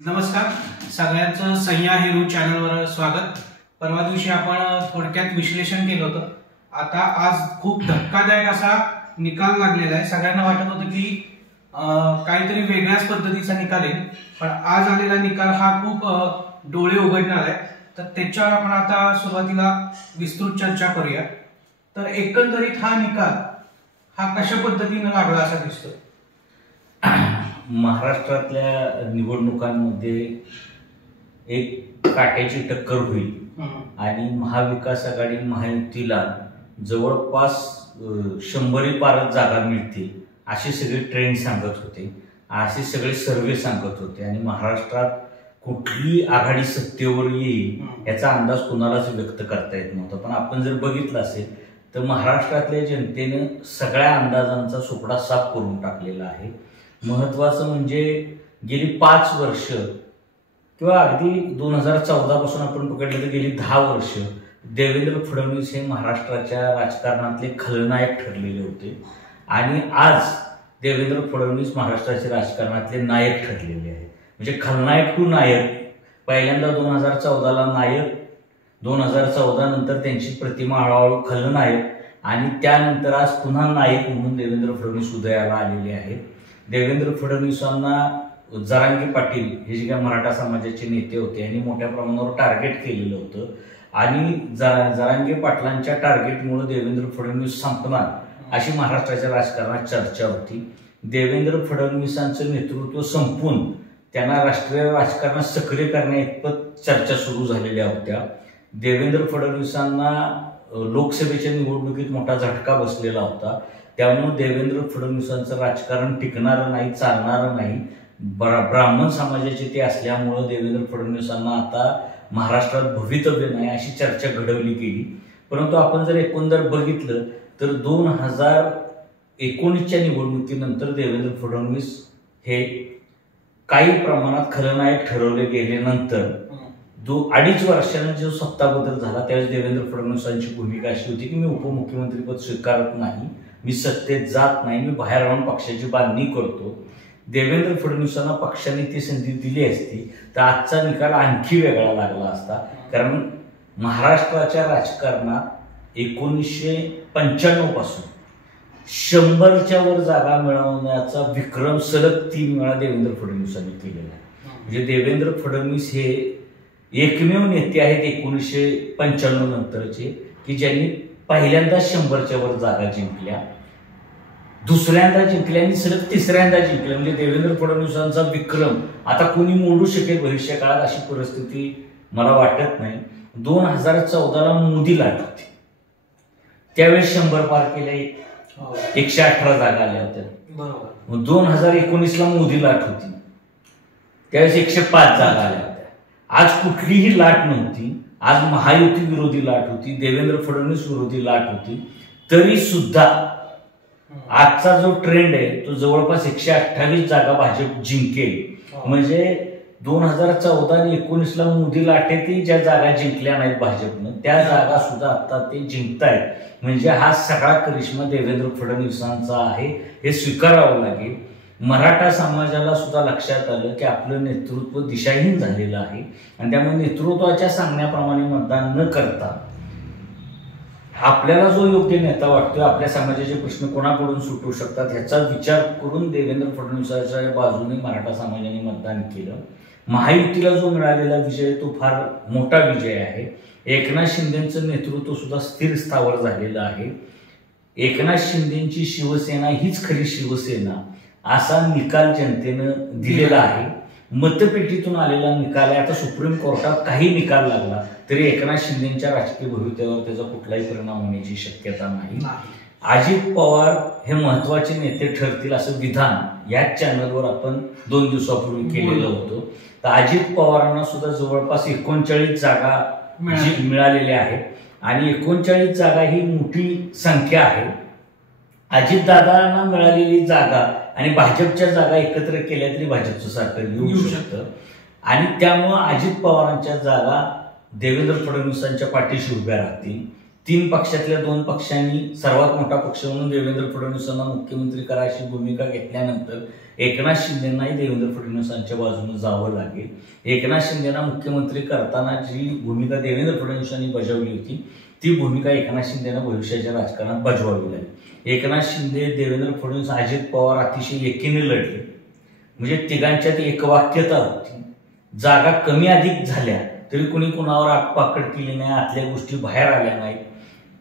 नमस्कार, सगळ्यांचं सह्या हिरू चॅनलवर स्वागत। परवा दिवशी आपण थोडक्यात विश्लेषण केलं होतं। आता आज खूप धक्कादायक असा निकाल लागलेला आहे। सगळ्यांना वाटत होतं की काहीतरी वेगळ्याच पद्धतीचा निकाल येईल, पण आज आलेला निकाल हा खूप डोळे उघडणार आहे। तर त्याच्यावर आपण आता सुरुवातीला विस्तृत चर्चा करूया। तर एकंदरीत हा निकाल हा कशा पद्धतीने लागला असा दिसतो? महाराष्ट्रातल्या निवडणुकांमध्ये एक काट्याची टक्कर होईल आणि महाविकास आघाडी महायुतीला जवळपास 100 पारच जागा मिळतील असे सगळे ट्रेंड सांगत होते, असे सगळे सर्वे सांगत होते आणि महाराष्ट्रात कुठली आघाडी सत्तेवर येईल याचा अंदाज कुणालाच व्यक्त करता येत नव्हता। पण आपण जर बघितलं असेल तर महाराष्ट्रातल्या जनतेने सगळ्या अंदाजांचा सुपडा साफ करून टाकलेला आहे। महत्वाचं म्हणजे गेली 5 वर्ष किंवा अगदी 2014 पासून आपण पकडलं तर गेली 10 वर्ष देवेंद्र फडणवीस हे महाराष्ट्राच्या राजकारणातले खलनायक ठरलेले होते आणि आज देवेंद्र फडणवीस महाराष्ट्राचे राजकारणातले नायक ठरलेले आहेत। म्हणजे खलनायक टू नायक। पहिल्यांदा 2014ला नायक, 2014 नंतर त्यांची प्रतिमा हळूहळू खलनायक आणि त्यानंतर आज पुन्हा नायक म्हणून देवेंद्र फडणवीस उदयाला आलेले आहेत। देवेंद्र फडणवीसांना जरांगे पाटील हे जे काही मराठा समाजाचे नेते होते यांनी मोठ्या प्रमाणावर टार्गेट केलेलं होतं आणि जरांगे पाटलांच्या टार्गेटमुळे देवेंद्र फडणवीस संपणार अशी महाराष्ट्राच्या राजकारणात चर्चा होती। देवेंद्र फडणवीसांचं नेतृत्व संपून त्यांना राष्ट्रीय राजकारणात सक्रिय करण्याइतपत चर्चा सुरू झालेल्या होत्या। देवेंद्र फडणवीसांना लोकसभेच्या निवडणुकीत मोठा झटका बसलेला होता, त्यामुळे देवेंद्र फडणवीसांचं राजकारण टिकणारं नाही, चालणारं नाही। ब्राह्मण समाजाचे ते असल्यामुळे देवेंद्र फडणवीसांना आता महाराष्ट्रात भवितव्य नाही अशी चर्चा घडवली गेली। परंतु आपण जर एकंदर बघितलं तर 2019च्या निवडणुकीनंतर देवेंद्र फडणवीस हे काही प्रमाणात खलनायक ठरवले गेल्यानंतर 2.5 वर्षांनी जो सत्ता बदल झाला त्यावेळेस देवेंद्र फडणवीसांची भूमिका अशी होती की मी उपमुख्यमंत्रीपद स्वीकारत नाही, मी सत्तेत जात नाही, मी बाहेर राहून पक्षाची बांधणी करतो। देवेंद्र फडणवीसांना पक्षाने ती संधी दिली असती तर आजचा निकाल आणखी वेगळा लागला असता। कारण महाराष्ट्राच्या राजकारणात 1995 पासून 100च्या वर जागा मिळवण्याचा विक्रम सलग 3 वेळा देवेंद्र फडणवीसांनी केलेला आहे। म्हणजे देवेंद्र फडणवीस हे एकमेव नेते आहेत 1995 नंतरचे की ज्यांनी पहिल्यांदा 100च्या वर जागा जिंकल्या, दुसऱ्यांदा जिंकल्या आणि सलग तिसऱ्यांदा जिंकल्या। म्हणजे देवेंद्र फडणवीसांचा विक्रम आता कोणी मोडू शकेल भविष्य काळात अशी परिस्थिती मला वाटत नाही। 2014ला मोदी लाट होती, त्यावेळेस 100 पार केले, 118 जागा आल्या होत्या। 2019ला मोदी लाट होती, त्यावेळेस 105 जागा आल्या होत्या। आज कुठलीही लाट नव्हती, आज महायुती विरोधी लाट होती, देवेंद्र फडणवीस विरोधी लाट होती, तरी सुद्धा आजचा जो ट्रेंड आहे तो जवळपास 128 जागा भाजप जिंकेल। म्हणजे 2014 आणि 19ला मोदी लाटेतही ज्या जागा जिंकल्या नाहीत भाजपनं त्या जागा सुद्धा आता ते जिंकतायत। म्हणजे हा सगळा करिश्मा देवेंद्र फडणवीसांचा आहे हे स्वीकारावं लागेल। मराठा समाजाला सुद्धा लक्षात आलं की आपलं नेतृत्व दिशाहीन झालेलं आहे आणि त्यामुळे नेतृत्वाच्या सांगण्याप्रमाणे मतदान न करता आपल्याला जो योग्य नेता वाटतोय, आपल्या समाजाचे प्रश्न कोणाकडून सुटू शकतात ह्याचा विचार करून देवेंद्र फडणवीसांच्या बाजूने मराठा समाजाने मतदान केलं। महायुतीला जो मिळालेला विजय तो फार मोठा विजय आहे। एकनाथ शिंदेचं नेतृत्व सुद्धा स्थिर स्थावर झालेलं आहे। एकनाथ शिंदेची शिवसेना हीच खरी शिवसेना असा निकाल जनतेनं दिलेला आहे। मतपेटीतून आलेला निकाल आहे। आता सुप्रीम कोर्टात काही निकाल लागला तरी एकनाथ शिंदेच्या राजकीय भवितव्यावर त्याचा कुठलाही परिणाम होण्याची शक्यता नाही। अजित पवार हे महत्वाचे नेते ठरतील असं विधान याच चॅनलवर आपण 2 दिवसापूर्वी केलेलं होतं। तर अजित पवारांना सुद्धा जवळपास 39 जागा मिळालेल्या आहेत आणि 39 जागा ही मोठी संख्या आहे। अजितदादांना मिळालेली जागा आणि भाजपच्या जागा एकत्र केल्या तरी भाजपचं सरकार येऊ शकतं आणि त्यामुळं अजित पवारांच्या जागा देवेंद्र फडणवीसांच्या पाठीशी उभ्या राहतील। 3 पक्षातल्या 2 पक्षांनी सर्वात मोठा पक्ष म्हणून देवेंद्र फडणवीसांना मुख्यमंत्री करा अशी भूमिका घेतल्यानंतर एकनाथ शिंदेनाही देवेंद्र फडणवीसांच्या बाजूने जावं लागेल. एकनाथ शिंदेना मुख्यमंत्री करताना जी भूमिका देवेंद्र फडणवीसांनी बजावली होती ती भूमिका एकनाथ शिंदेना भविष्याच्या राजकारणात बजवावी लागेल. एकनाथ शिंदे, देवेंद्र फडणवीस, अजित पवार अतिशय एकीने लढले, म्हणजे तिघांच्यात एकवाक्यता होती. जागा कमी अधिक झाल्या तरी कुणी कुणावर आगपाकड केली नाही, आतल्या गोष्टी बाहेर आल्या नाहीत.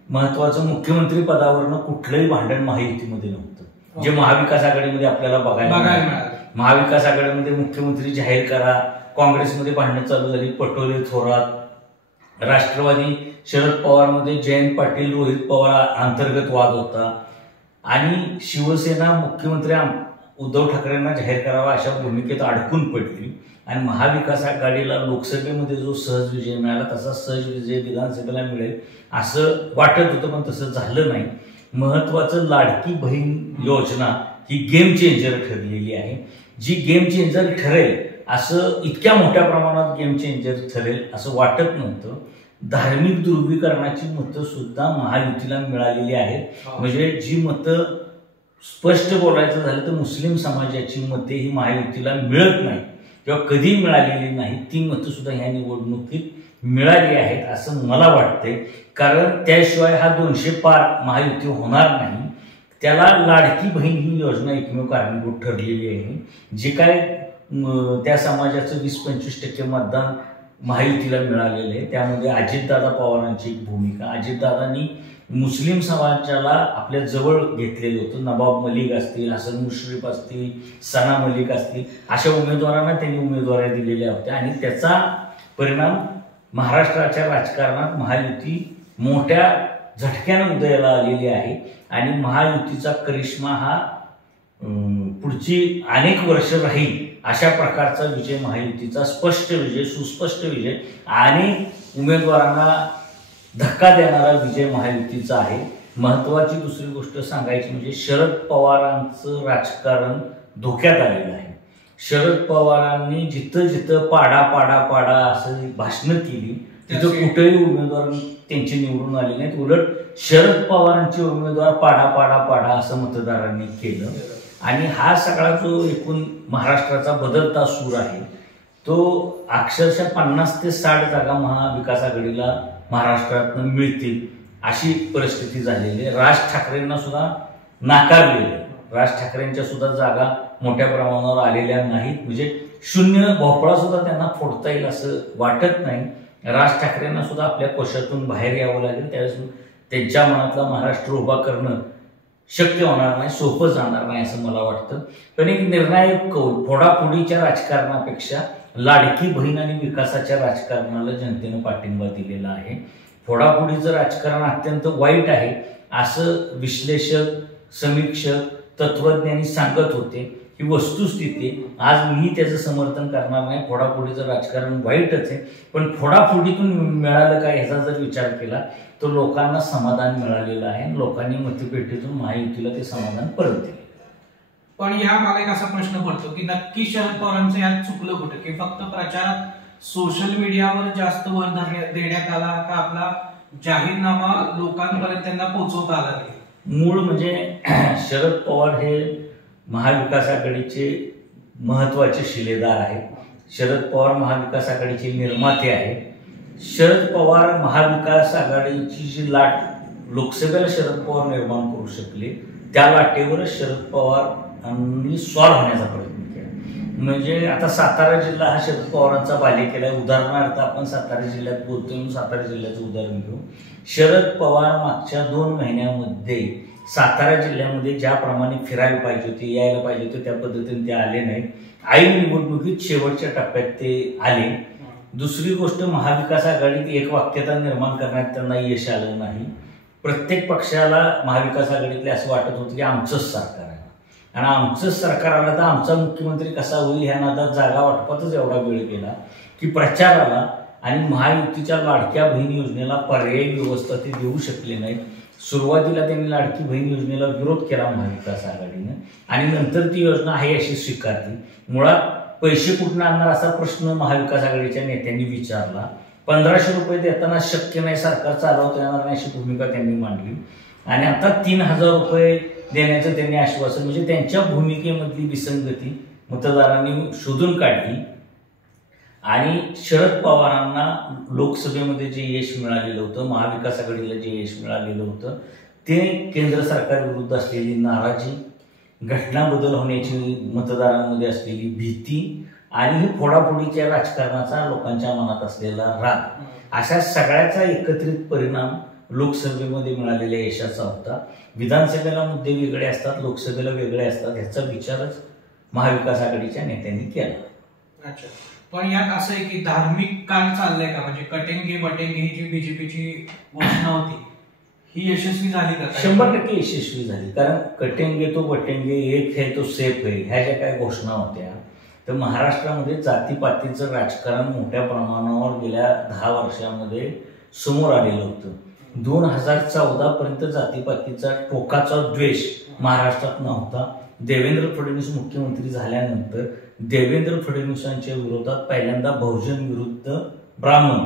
महत्वाचं, मुख्यमंत्री पदावरनं कुठलंही भांडण महायुतीमध्ये नव्हतं, जे महाविकास आघाडीमध्ये आपल्याला बघायला मिळालं. महाविकास आघाडीमध्ये मुख्यमंत्री जाहीर करा, काँग्रेसमध्ये भांडणं चालू झाली, पटोले, थोरात, राष्ट्रवादी शरद पवारमध्ये जयंत पाटील, रोहित पवार अंतर्गत वाद होता आणि शिवसेना मुख्यमंत्री उद्धव ठाकरेंना जाहीर करावा अशा भूमिकेत अडकून पडली आणि महाविकास आघाडीला लोकसभेमध्ये जो सहज विजय मिळाला तसा सहज विजय विधानसभेला मिळेल असं वाटत होतं, पण तसं झालं नाही. महत्वाचं, लाडकी बहीण योजना ही गेम चेंजर ठरलेली आहे. जी गेम चेंजर ठरेल असं, इतक्या मोठ्या प्रमाणात गेम चेंजर ठरेल असं वाटत नव्हतं. धार्मिक ध्रुवीकरणाची मतं सुद्धा महायुतीला मिळालेली आहेत. म्हणजे जी मतं, स्पष्ट बोलायचं झालं तर मुस्लिम समाजाची मते ही महायुतीला मिळत नाही किंवा कधी मिळालेली नाही, ती मतं सुद्धा ह्या निवडणुकीत मिळाली आहेत असं मला वाटतंय. कारण त्याशिवाय हा 200 पार महायुती होणार नाही. त्याला लाडकी बहीण ही योजना एकमेव कारणीभूत ठरलेली आहे. जे काय त्या समाजाचं 20-25% मतदान महायुतीला मिळालेलं आहे, त्यामध्ये अजितदादा पवारांची एक भूमिका. अजितदादांनी मुस्लिम समाजाला आपल्या जवळ घेतलेलं होतं. नवाब मलिक असतील, हसन मुश्रीफ असतील, सना मलिक असतील, अशा उमेदवारांना त्यांनी उमेदवारी दिलेल्या होत्या आणि त्याचा परिणाम महाराष्ट्राच्या राजकारणात महायुती मोठ्या झटक्यानं उदयाला आलेली आहे आणि महायुतीचा करिश्मा हा पुढची अनेक वर्ष राहील अशा प्रकारचा विजय महायुतीचा, स्पष्ट विजय, सुस्पष्ट विजय आणि उमेदवारांना धक्का देणारा विजय महायुतीचा आहे. महत्वाची दुसरी गोष्ट सांगायची म्हणजे शरद पवारांचं राजकारण धोक्यात आलेलं आहे. शरद पवारांनी जिथं जिथं पाडा पाडा पाडा असं भाषणं केली तिथं कुठेही उमेदवार त्यांचे निवडून आले नाहीत. उलट शरद पवारांचे उमेदवार पाडा पाडा पाडा असं मतदारांनी केलं आणि हा सगळा जो एकूण महाराष्ट्राचा बदलता सूर आहे तो अक्षरशः 50 ते 60 जागा महाविकास आघाडीला महाराष्ट्रातून मिळतील अशी परिस्थिती झालेली आहे. राज ठाकरेंना सुद्धा नाकारलेलं, राज ठाकरेंच्या सुद्धा जागा मोठ्या प्रमाणावर आलेल्या नाहीत. म्हणजे शून्य भोपळा सुद्धा त्यांना फोडता येईल असं वाटत नाही. राज ठाकरेंना सुद्धा आपल्या कोशातून बाहेर यावं लागेल. त्यावेळेस त्यांच्या मनातला महाराष्ट्र उभा करणं शक्य होणार नाही, सोपं जाणार नाही असं मला वाटतं. पण एक निर्णायक कौल, फोडाफोडीच्या राजकारणापेक्षा लाडकी बहीण आणि विकासाच्या राजकारणाला जनतेनं पाठिंबा दिलेला आहे. फोडाफोडीचं राजकारण अत्यंत वाईट आहे असं विश्लेषक, समीक्षक, तत्वज्ञानी सांगत होते. ही वस्तुस्थिती. आज मी त्याचं समर्थन करणार नाही. फोडाफोडीचं राजकारण वाईटच आहे, पण फोडाफोडीतून मिळालं काय ह्याचा जर विचार केला तर लोकांना समाधान मिळालेलं आहे. लोकांनी मतपेटीतून महायुतीला ते समाधान परत दिले. पण ह्या मला एक असा प्रश्न पडतो की नक्की शरद पवारांचं यात चुकलं कुठं, की फक्त प्रचारात सोशल मीडियावर जास्त भर देण्यात आला का आपला जाहीरनामा लोकांपर्यंत त्यांना पोहोचवता आला नाही? मूळ म्हणजे शरद पवार हे महाविकास आघाडीचे महत्वाचे शिलेदार आहेत. शरद पवार महाविकास आघाडीचे निर्माते आहेत. शरद पवार महाविकास आघाडीची जी लाट लोकसभेला शरद पवार निर्माण करू शकले त्या लाटेवरच शरद पवारांनी स्वार होण्याचा प्रयत्न केला. म्हणजे आता सातारा जिल्हा हा शरद पवारांचा बालेकिल्ला आहे. उदाहरणार्थ आपण सातारा जिल्ह्यात बोलतोय म्हणून सातारा जिल्ह्याचं उदाहरण घेऊ. शरद पवार मागच्या 2 महिन्यामध्ये सातारा जिल्ह्यामध्ये ज्याप्रमाणे फिरायला पाहिजे होते, यायला पाहिजे होते, त्या पद्धतीने ते आले नाही. ऐन निवडणुकीत शेवटच्या टप्प्यात ते आले. दुसरी गोष्ट, महाविकास आघाडीत एक वाक्यता निर्माण करण्यात त्यांना यश आलं नाही. प्रत्येक पक्षाला महाविकास आघाडीतले असं वाटत होतं की आमचंच सरकार आहे आणि आमचंच सरकार आलं तर आमचा मुख्यमंत्री कसा होईल ह्या नादात जागा वाटपातच एवढा वेळ गेला की प्रचाराला आणि महायुतीच्या लाडक्या बहीण योजनेला पर्यायी व्यवस्था ते देऊ शकले नाहीत. सुरुवातीला त्यांनी लाडकी बहीण योजनेला विरोध केला महाविकास आघाडीनं आणि नंतर ती योजना आहे अशी स्वीकारली. मुळात पैसे कुठून आणणार असा प्रश्न महाविकास आघाडीच्या नेत्यांनी विचारला 1500 रुपये देताना शक्य नाही, सरकार चालवता येणार नाही अशी भूमिका त्यांनी मांडली. आणि आता 3000 रुपये देण्याचं त्यांनी आश्वासन, म्हणजे त्यांच्या भूमिकेमधली विसंगती मतदारांनी शोधून काढली. आणि शरद पवारांना लोकसभेमध्ये जे यश मिळालेलं होतं, महाविकास आघाडीला जे यश मिळालेलं होतं, ते केंद्र सरकारविरुद्ध असलेली नाराजी, घटना बदल होण्याची मतदारांमध्ये असलेली भीती आणि हे फोडाफोडीच्या राजकारणाचा लोकांच्या मनात असलेला राग, अशा सगळ्याचा एकत्रित परिणाम लोकसभेमध्ये मिळालेल्या यशाचा होता. विधानसभेला मुद्दे वेगळे असतात, लोकसभेला वेगळे असतात, ह्याचा विचारच महाविकास आघाडीच्या नेत्यांनी केला. अच्छा, पण यात असं आहे की धार्मिक काल चाललंय का? म्हणजे कटेंगे बटेंगे ही जी बीजेपीची घोषणा होती ही यशस्वी झाली का? 100% यशस्वी झाली. कारण कटेंगे तो बटेंगे, एक है तो सेफ है, ह्या ज्या काही घोषणा होत्या, तर महाराष्ट्रामध्ये जातीपातीचं राजकारण मोठ्या प्रमाणावर गेल्या 10 वर्षामध्ये समोर आलेलं होतं. 2014 पर्यंत जातीपातीचा टोकाचा द्वेष महाराष्ट्रात नव्हता. देवेंद्र फडणवीस मुख्यमंत्री झाल्यानंतर देवेंद्र फडणवीसांच्या विरोधात पहिल्यांदा बहुजन विरुद्ध ब्राह्मण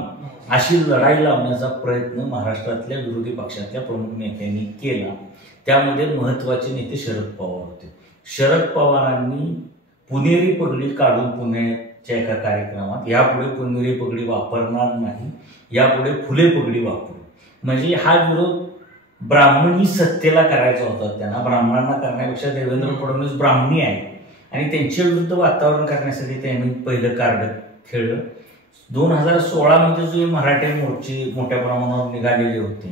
अशी लढाई लावण्याचा प्रयत्न महाराष्ट्रातल्या विरोधी पक्षातल्या प्रमुख नेत्यांनी केला. त्यामध्ये महत्वाचे नेते शरद पवार होते. शरद पवारांनी पुणेरी पगडी काढून पुण्याच्या एका कार्यक्रमात यापुढे पुणेरी पगडी वापरणार नाही, यापुढे फुले पगडी वापरू, म्हणजे हा विरोध ब्राह्मणी सत्तेला करायचा होता. त्यांना ब्राह्मणांना करण्यापेक्षा देवेंद्र फडणवीस ब्राह्मणी आहे आणि त्यांच्या विरुद्ध वातावरण करण्यासाठी त्यांनी पहिलं कार्ड खेळलं. 2016 मध्ये जो मराठा मोर्चे मोठ्या प्रमाणावर निघालेले होते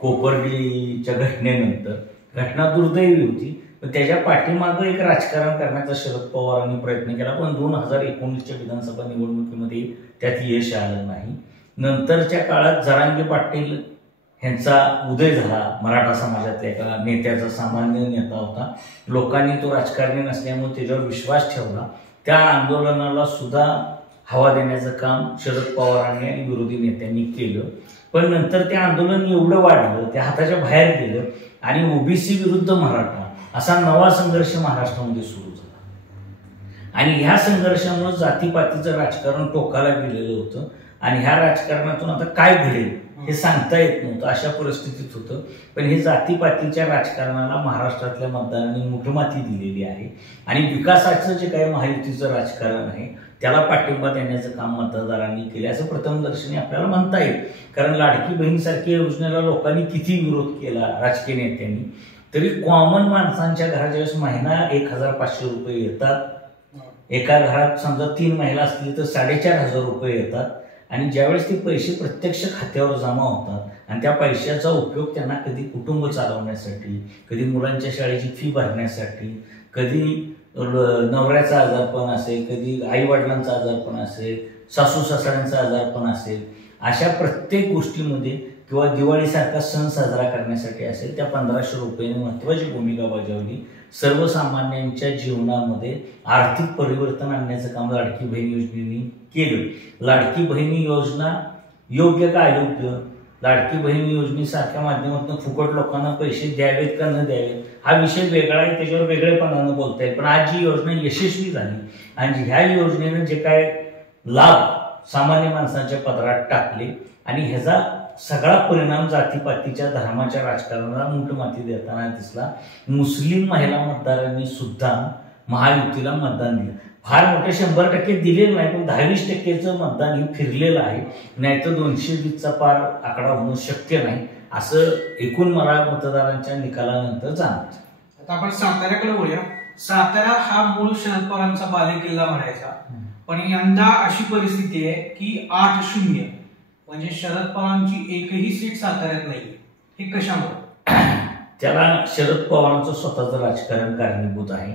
कोपर्डीच्या घटनेनंतर, घटना दुर्दैवी होती, पण त्याच्या पाठीमागं एक राजकारण करण्याचा शरद पवारांनी प्रयत्न केला. पण 2019च्या विधानसभा निवडणुकीमध्ये त्यात यश आलं नाही. नंतरच्या काळात जरांगे पाटील ह्यांचा उदय झाला, मराठा समाजातल्या एका नेत्याचा, सामान्य नेता होता. लोकांनी तो राजकारणी नसल्यामुळे त्याच्यावर विश्वास ठेवला. त्या आंदोलनाला सुद्धा हवा देण्याचं काम शरद पवारांनी आणि विरोधी नेत्यांनी केलं. पण नंतर ते आंदोलन एवढं वाढलं, त्या हाताच्या बाहेर गेलं आणि ओबीसी विरुद्ध मराठा असा नवा संघर्ष महाराष्ट्रामध्ये सुरू झाला. आणि ह्या संघर्षामुळे जातीपातीचं राजकारण टोकाला गेलेलं होतं आणि ह्या राजकारणातून आता काय घडेल हे सांगता येत नव्हतं, अशा परिस्थितीत होतं. पण हे जातीपातीच्या राजकारणाला महाराष्ट्रातल्या मतदारांनी मुठमाती दिलेली आहे आणि विकासाचं जे काही महायुतीचं राजकारण आहे त्याला पाठिंबा देण्याचं काम मतदारांनी केले असं प्रथमदर्शनी आपल्याला म्हणता येईल. कारण लाडकी बहीणसारख्या योजनेला लोकांनी किती विरोध केला राजकीय नेत्यांनी, तरी कॉमन माणसांच्या घराच्या वेळेस महिना 1500 रुपये येतात. एका घरात समजा 3 महिला असतील तर 4500 रुपये येतात. आणि ज्यावेळेस ते पैसे प्रत्यक्ष खात्यावर जमा होतात आणि त्या पैशाचा उपयोग त्यांना कधी कुटुंब चालवण्यासाठी, कधी मुलांच्या शाळेची फी भरण्यासाठी, कधी नवऱ्याचा आजारपण असेल, कधी आई वडिलांचा आजारपण असेल, सासू सासऱ्यांचा आजारपण असेल, अशा प्रत्येक गोष्टीमध्ये किंवा दिवाळीसारखा सण साजरा करण्यासाठी असेल, त्या 1500 रुपयांनी महत्वाची भूमिका बजावली. सर्वसामान्यांच्या जीवनामध्ये आर्थिक परिवर्तन आणण्याचं काम लाडकी बहीण योजनेने केलं. लाडकी बहिणी योजना योग्य का अयोग्य, लाडकी बहीण योजनेसारख्या माध्यमातून फुकट लोकांना पैसे द्यावेत का न द्यावेत हा विषय वेगळा आहे, त्याच्यावर वेगळेपणानं बोलता येईल. पण आज जी योजना यशस्वी झाली आणि ह्या योजनेनं जे काय लाभ सामान्य माणसांच्या पदरात टाकले आणि ह्याचा सगळा परिणाम जातीपातीच्या धर्माच्या राजकारणाला मुठमाती देताना दिसला. मुस्लिम महिला मतदारांनी सुद्धा महायुतीला मतदान दिलं. फार मोठे 100% दिले नाही, पण 10-20% मतदान हे फिरलेलं आहे. नाहीतर 220चा पार आकडा होणं शक्य नाही असं एकूण मतदारांच्या निकालानंतर जाणवतं. आता आपण साताऱ्याकडे बोलूया. सातारा हा मूळ शरद पवारांचा बालेकिल्ला म्हणायचा, पण यंदा अशी परिस्थिती आहे की 8-0 म्हणजे शरद पवारांची एकही सीट साताऱ्यात नाही. हे कशामुळे? त्याला शरद पवारांचं स्वतःचं राजकारण कारणीभूत आहे.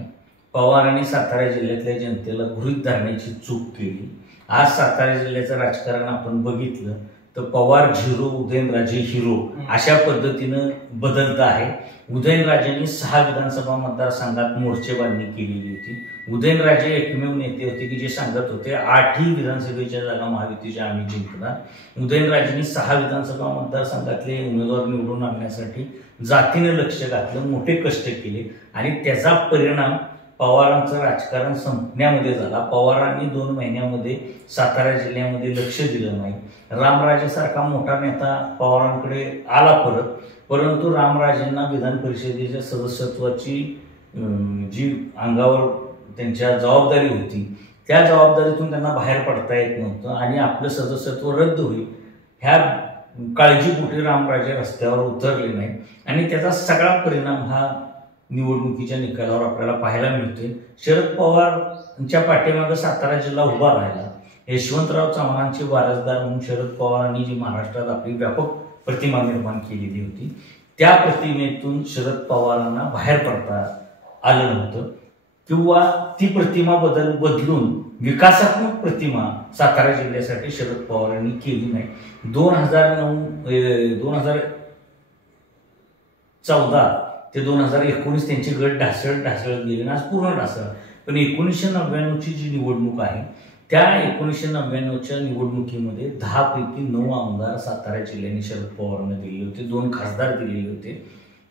पवारांनी सातारा जिल्ह्यातल्या जनतेला गृहीत धरण्याची चूक केली. आज सातारा जिल्ह्याचं राजकारण आपण बघितलं तर पवार झिरो, उदयनराजे हिरो अशा पद्धतीनं बदलत आहे. उदयनराजेंनी 6 विधानसभा मतदारसंघात मोर्चेबांधणी केलेली होती. उदयनराजे एकमेव नेते होते की जे सांगत होते 8ही विधानसभेच्या जागा महायुतीच्या आम्ही जिंकणार. उदयनराजेंनी 6 विधानसभा मतदारसंघातले उमेदवार निवडून आणण्यासाठी जातीने लक्ष घातलं, मोठे कष्ट केले आणि त्याचा परिणाम पवारांचं राजकारण संपण्यामध्ये झाला. पवारांनी 2 महिन्यामध्ये सातारा जिल्ह्यामध्ये लक्ष दिलं नाही. रामराजेसारखा मोठा नेता पवारांकडे आला परंतु रामराजेंना विधान परिषदेच्या सदस्यत्वाची जी अंगावर त्यांच्या जबाबदारी होती त्या जबाबदारीतून त्यांना बाहेर पडता येत नव्हतं आणि आपलं सदस्यत्व रद्द होईल ह्या काळजीपोटी रामराजे रस्त्यावर उतरले नाही आणि त्याचा सगळा परिणाम हा निवडणुकीच्या निकालावर आपल्याला पाहायला मिळतोय. शरद पवारांच्या पाठीमागे सातारा जिल्हा उभा राहिला. यशवंतराव चव्हाणांचे वारसदार म्हणून शरद पवारांनी जी महाराष्ट्रात आपली व्यापक प्रतिमा निर्माण केलेली होती त्या प्रतिमेतून शरद पवारांना बाहेर पडता आलं नव्हतं किंवा ती प्रतिमा बदलून विकासात्मक प्रतिमा सातारा जिल्ह्यासाठी शरद पवारांनी केली नाही. 2014 ते 2019 त्यांचे गट ढासळत गेले ना, आज पूर्ण ढासळ. पण 1999ची जी निवडणूक आहे त्या 1999च्या निवडणुकीमध्ये 10 पैकी 9 आमदार सातारा जिल्ह्याने शरद पवारांना दिलेले होते, 2 खासदार दिलेले होते.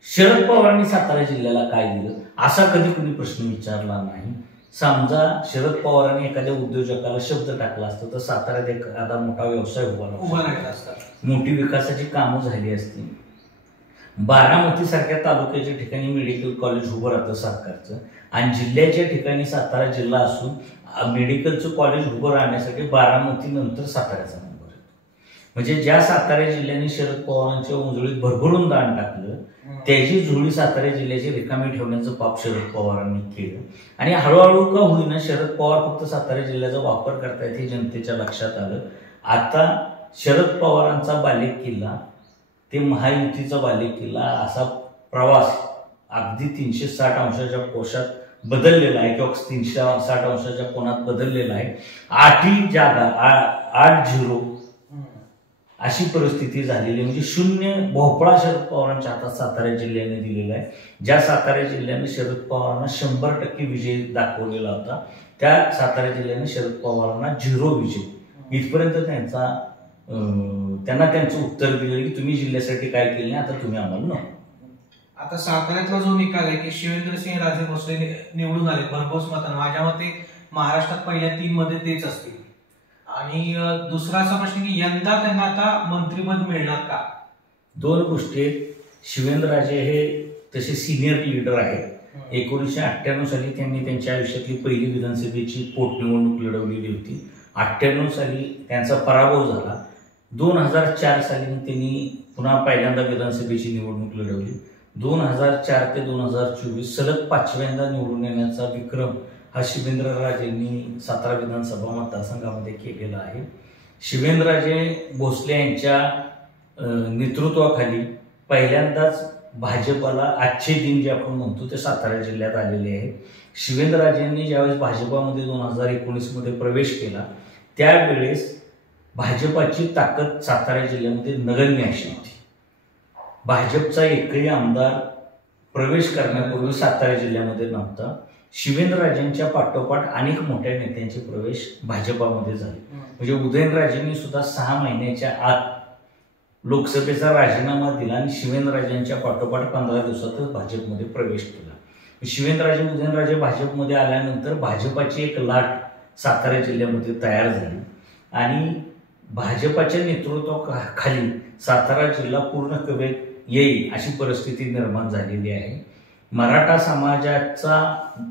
शरद पवारांनी सातारा जिल्ह्याला काय दिलं असा कधी कोणी प्रश्न विचारला नाही. समजा शरद पवारांनी एखाद्या उद्योजकाला शब्द टाकला असता तर साताऱ्यात एखादा मोठा व्यवसाय उभा राहिला असता, मोठी विकासाची कामं झाली असती. बारामती सारख्या तालुक्याच्या ठिकाणी मेडिकल कॉलेज उभं राहतं सरकारचं आणि जिल्ह्याच्या ठिकाणी सातारा जिल्हा असून मेडिकलचं कॉलेज उभं राहण्यासाठी बारामती नंतर साताऱ्याचा नंबर येतो. म्हणजे ज्या सातारा जिल्ह्याने शरद पवारांच्या उंजळीत भरभरून दान टाकलं त्याची झोळी सातारा जिल्ह्याची रिकामी ठेवण्याचं पाप शरद पवारांनी केलं आणि हळूहळू का होईना शरद पवार फक्त सातारा जिल्ह्याचा वापर करतायत हे जनतेच्या लक्षात आलं. आता शरद पवारांचा बालेकिल्ला ते महायुतीचा बालेकिल्ला असा प्रवास अगदी 360 अंशाच्या कोशात बदललेला आहे किंवा 360 अंशाच्या कोनात बदललेला आहे. 8 जागा 8-0 अशी परिस्थिती झालेली म्हणजे 0 भोपळा शरद पवारांच्या हातात सातारा जिल्ह्याने दिलेला आहे. ज्या सातारा जिल्ह्याने शरद पवारांना 100% विजय दाखवलेला होता त्या सातारा जिल्ह्याने शरद पवारांना 0 विजय इथपर्यंत त्यांना त्यांचं उत्तर दिलं की तुम्ही जिल्ह्यासाठी काय केले आता तुम्ही आम्हाला नको. आता साताऱ्यातला जो निकाल आहे की शिवेंद्रसिंह राजे भोसले निवडून आले भरघोस मतांना, माझ्या मते महाराष्ट्रात पहिल्या 3 मध्ये तेच असतील. आणि दुसरा असा प्रश्न की यंदा त्यांना आता मंत्रिपद मिळणार का? 2 गोष्टी. शिवेंद्रराजे हे तसे सिनियर लीडर आहेत. 1998 साली त्यांनी त्यांच्या आयुष्यातली पहिली विधानसभेची पोटनिवडणूक लढवलेली होती. 98 साली त्यांचा पराभव झाला. 2004 साली त्यांनी पुन्हा पहिल्यांदा विधानसभेची निवडणूक लढवली. 2004 ते 2024 सलग 5व्यांदा निवडून येण्याचा विक्रम हा शिवेंद्रराजेंनी सातारा विधानसभा मतदारसंघामध्ये केलेला आहे. शिवेंद्रराजे भोसले यांच्या नेतृत्वाखाली पहिल्यांदाच भाजपाला आजचे दिन जे आपण म्हणतो ते सातारा जिल्ह्यात आलेले आहे. शिवेंद्रराजेंनी ज्यावेळेस भाजपामध्ये 2019 मध्ये प्रवेश केला त्यावेळेस भाजपाची ताकद सातारा जिल्ह्यामध्ये नगण्य अशी होती. भाजपचा एकही आमदार प्रवेश करण्यापूर्वी सातारा जिल्ह्यामध्ये नव्हता. शिवेंद्रराजेंच्या पाठोपाठ अनेक मोठ्या नेत्यांचे प्रवेश भाजपामध्ये झाले. म्हणजे उदयनराजेंनी सुद्धा 6 महिन्याच्या आत लोकसभेचा राजीनामा दिला आणि शिवेंद्रराजेंच्या पाठोपाठ 15 दिवसातच भाजपमध्ये प्रवेश केला. शिवेंद्रराजे उदयनराजे भाजपमध्ये आल्यानंतर भाजपाची एक लाट सातारा जिल्ह्यामध्ये तयार झाली आणि भाजपाच्या नेतृत्वाखाली सातारा जिल्हा पूर्ण कवेत येईल अशी परिस्थिती निर्माण झालेली आहे. मराठा समाजाचा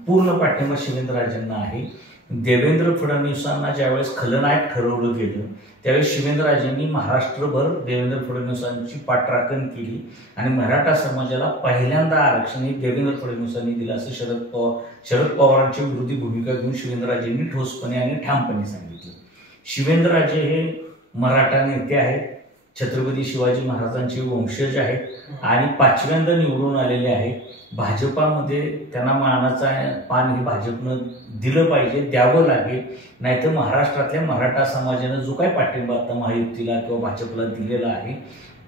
पूर्ण पाठिंबा शिवेंद्रराजेंना आहे. देवेंद्र फडणवीसांना ज्यावेळेस खलनायक ठरवलं गेलं त्यावेळेस शिवेंद्रराजेंनी महाराष्ट्रभर देवेंद्र फडणवीसांची पाठराखण केली आणि मराठा समाजाला पहिल्यांदा आरक्षण हे देवेंद्र फडणवीसांनी दिलं असं शरद पवारांची विरोधी भूमिका घेऊन शिवेंद्रराजेंनी ठोसपणे आणि ठामपणे सांगितलं. शिवेंद्रराजे हे मराठा नेते आहेत, छत्रपती शिवाजी महाराजांचे वंशज आहेत आणि 5व्यांदा निवडून आलेले आहेत. भाजपामध्ये त्यांना मानाचा पान हे भाजपनं दिलं पाहिजे, द्यावं लागेल. नाहीतर महाराष्ट्रातल्या मराठा समाजानं जो काही पाठिंबा आता महायुतीला किंवा भाजपला दिलेला आहे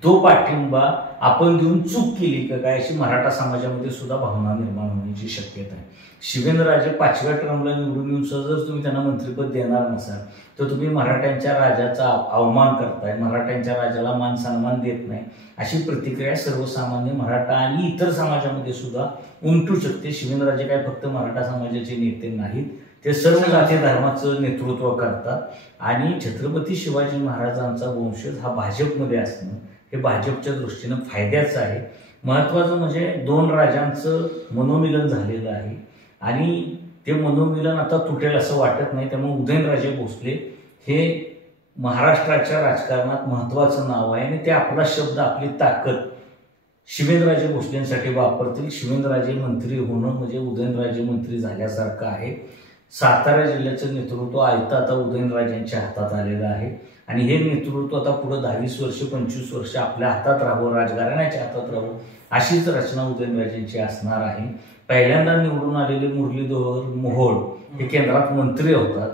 तो पाठिंबा आपण देऊन चूक केली का काय अशी मराठा समाजामध्ये सुद्धा भावना निर्माण होण्याची शक्यता आहे. शिवेंद्रराजे 5व्या टर्मला निवडून येऊन जर तुम्ही त्यांना मंत्रिपद देणार नसाल तर तुम्ही मराठ्यांच्या राजाचा अवमान करताय, मराठ्यांच्या राजाला मान सन्मान देत नाही, अशी प्रतिक्रिया सर्वसामान्य मराठा आणि इतर समाजामध्ये सुद्धा उमटू शकते. शिवेंद्रराजे काय फक्त मराठा समाजाचे नेते नाहीत, ते सर्व जाती धर्माचं नेतृत्व करतात आणि छत्रपती शिवाजी महाराजांचा वंशज हा भाजपमध्ये असणं हे भाजपच्या दृष्टीनं फायद्याचं आहे. महत्वाचं म्हणजे 2 राजांचं मनोमिलन झालेलं आहे आणि ते मनोमिलन आता तुटेल असं वाटत नाही. त्यामुळे उदयनराजे भोसले हे महाराष्ट्राच्या राजकारणात महत्वाचं नाव आहे आणि ते आपला शब्द, आपली ताकद शिवेंद्रराजे भोसलेंसाठी वापरतील. शिवेंद्रराजे मंत्री होणं म्हणजे उदयनराजे मंत्री झाल्यासारखं आहे. सातारा जिल्ह्याचं नेतृत्व आता उदयनराजेंच्या हातात आलेलं आहे आणि हे नेतृत्व आता पुढे 10-20 वर्ष 25 वर्ष आपल्या हातात राहावं, राजघराण्याच्या हातात राहावं अशीच रचना उदयनराजेंची असणार आहे. पहिल्यांदा निवडून आलेले मुरलीधर मोहोळ हे केंद्रात मंत्री होतात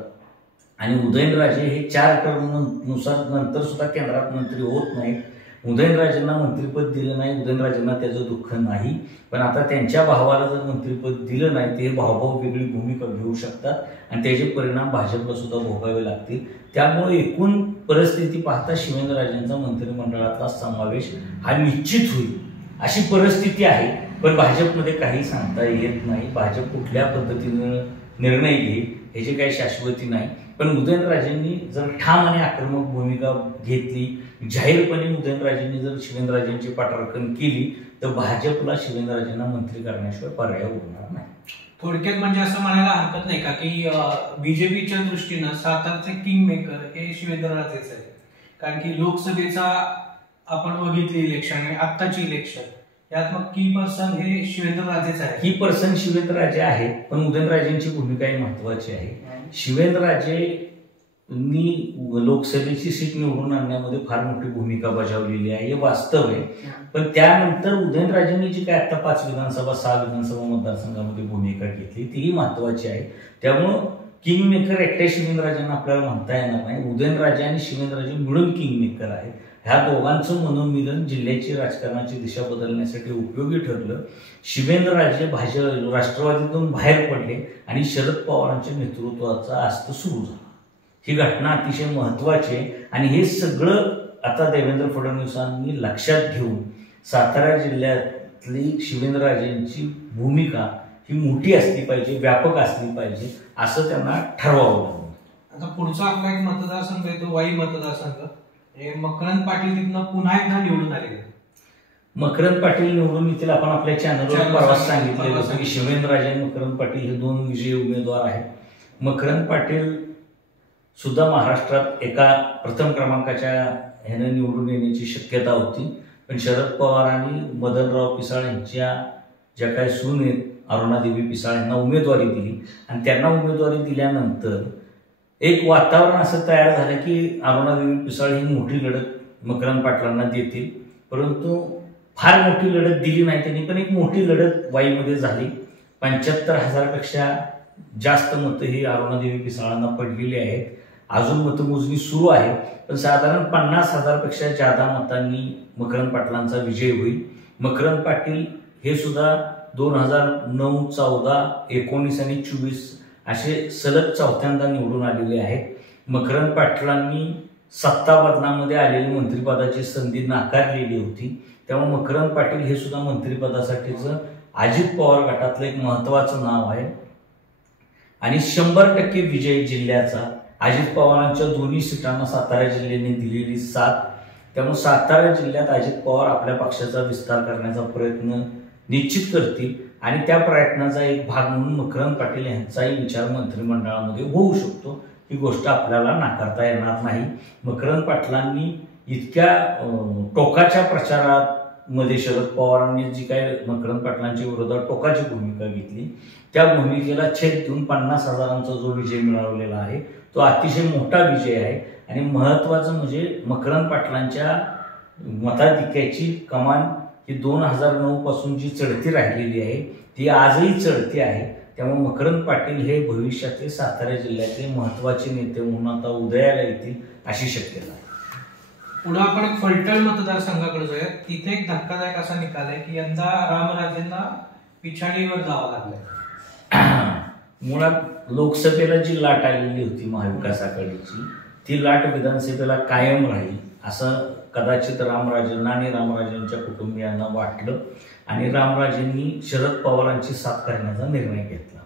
आणि उदयनराजे हे 4 टर्मनुसार नंतर सुद्धा केंद्रात मंत्री होत नाहीत. उदयनराजेंना मंत्रिपद दिलं नाही, उदयनराजेंना त्याचं दुःख नाही, पण आता त्यांच्या भावाला जर मंत्रिपद दिलं नाही ते भाऊ वेगळी भूमिका घेऊ शकतात आणि त्याचे परिणाम भाजपला सुद्धा भोगावे लागतील. त्यामुळे एकूण परिस्थिती पाहता शिवेंद्रराजेंचा मंत्रिमंडळातला समावेश हा निश्चित होईल अशी परिस्थिती आहे. पण भाजपमध्ये काही सांगता येत नाही. भाजप कुठल्या पद्धतीनं निर्णय घेईल ह्याची काही शाश्वती नाही. पण उदयनराजेंनी जर ठाम आणि आक्रमक भूमिका घेतली, जाहीरपणे उदयनराजेंनी जर शिवेंद्रराजेंची पाठराखण केली तर भाजपला शिवेंद्रराजेंना मंत्री करण्याशिवाय पर्याय उरणार नाही. थोडक्यात म्हणजे असं म्हणायला हरकत नाही का की बीजेपीच्या दृष्टीनं सातारचे किंग मेकर हे शिवेंद्रराजेच आहे, कारण की लोकसभेचा आपण बघितली इलेक्शन आणि आत्ताची इलेक्शन यात मग की पर्सन हे शिवेंद्रराजेच आहे. की पर्सन शिवेंद्रराजे आहे, पण उदयनराजेंची भूमिकाही महत्वाची आहे. शिवेंद्रराजेंनी लोकसभेची सीट निवडून आणण्यामध्ये फार मोठी भूमिका बजावलेली आहे, हे वास्तव आहे. पण त्यानंतर उदयनराजेंनी जी काय आता 5 विधानसभा 6 विधानसभा मतदारसंघामध्ये भूमिका घेतली तीही महत्वाची आहे. त्यामुळं किंग मेकर एकट्या शिवेंद्रराजेंना आपल्याला म्हणता येणार नाही. उदयनराजे आणि शिवेंद्रराजे मिळून किंग मेकर आहेत. ह्या दोघांचं मनोमिलन जिल्ह्याची राजकारणाची दिशा बदलण्यासाठी उपयोगी ठरलं. शिवेंद्रराजे राष्ट्रवादीतून बाहेर पडले आणि शरद पवारांच्या नेतृत्वाचा आस्त सुरू झाला. ही घटना अतिशय महत्वाची आहे आणि हे सगळं आता देवेंद्र फडणवीसांनी लक्षात घेऊन सातारा जिल्ह्यातली शिवेंद्रराजेंची भूमिका ही मोठी असली पाहिजे, व्यापक असली पाहिजे असं त्यांना ठरवावं लागलं. आता पुढचा आपला एक मतदारसंघ आहे तो वाई मतदारसंघ. मकरंद पाटील तिथनं पुन्हा एकदा निवडून आले. मकरंद पाटील निवडून येतील. आपण आपल्या चॅनलवर परवाच सांगितलेलं होतं की शिवेंद्रराजे आणि मकरंद पाटील हे 2 विजयी उमेदवार आहेत. मकरंद पाटील सुद्धा महाराष्ट्रात एका प्रथम क्रमांकाच्या ह्यानं निवडून येण्याची शक्यता होती, पण शरद पवार आणि मदनराव पिसाळ यांच्या ज्या काही सून आहेत अरुणादेवी पिसाळ यांना उमेदवारी दिली आणि त्यांना उमेदवारी दिल्यानंतर एक वातावरण असं तयार झालं की अरुणादेवी पिसाळ ही मोठी लढत मकरंद पाटलांना देतील, परंतु फार मोठी लढत दिली नाही त्यांनी. पण एक मोठी लढत वाईमध्ये झाली. 75,000पेक्षा जास्त मतं ही अरुणादेवी पिसाळांना पडलेली आहेत. अजून मतमोजणी सुरू आहे, पण साधारण 50,000पेक्षा जादा मतांनी मकरंद पाटलांचा विजय होईल. मकरंद पाटील हे सुद्धा 2009, 14, 19 आणि 24 असे सलग 4थ्यांदा निवडून आलेले आहेत. मकरंद पाटलांनी सत्ता बदलामध्ये आलेली मंत्रिपदाची संधी नाकारलेली होती. त्यामुळे मकरंद पाटील हे सुद्धा मंत्रिपदासाठीचं अजित पवार गटातलं एक महत्वाचं नाव आहे आणि 100% विजय जिल्ह्याचा अजित पवारांच्या दोन्ही सीटांना सातारा जिल्ह्याने दिलेली साथ. त्यामुळे सातारा जिल्ह्यात अजित पवार आपल्या पक्षाचा विस्तार करण्याचा प्रयत्न निश्चित करतील आणि त्या प्रयत्नाचा एक भाग म्हणून मकरंद पाटील यांचाही विचार मंत्रिमंडळामध्ये होऊ शकतो. ही गोष्ट आपल्याला नाकारता येणार नाही. मकरंद पाटलांनी इतक्या टोकाच्या प्रचारामध्ये शरद पवारांनी जी काय मकरंद पाटलांच्या विरोधात टोकाची भूमिका घेतली त्या भूमिकेला छेद देऊन 50,000चा जो विजय मिळवलेला आहे तो अतिशय मोठा विजय आहे. आणि महत्वाचं म्हणजे मकरंद पाटलांच्या मताधिक्याची कमान ही 2009 पासून जी चढती राहिलेली आहे ती आजही चढती आहे. त्यामुळे मकरंद पाटील हे भविष्यातले सातारा जिल्ह्यातले महत्वाचे नेते म्हणून आता उदयाला येतील अशी शक्यता आहे. पुढे आपण एक फलटण मतदारसंघाकडे जाऊया. तिथे एक धक्कादायक असा निकाल आहे की यंदा रामराजेंना पिछाडीवर जावं लागलंय. मुळात लोकसभेला जी लाट आलेली होती महाविकास आघाडीची, ती लाट विधानसभेला कायम राहील असं कदाचित रामराजेंना आणि रामराजेंच्या कुटुंबियांना वाटलं आणि रामराजेंनी शरद पवारांची साथ करण्याचा निर्णय घेतला.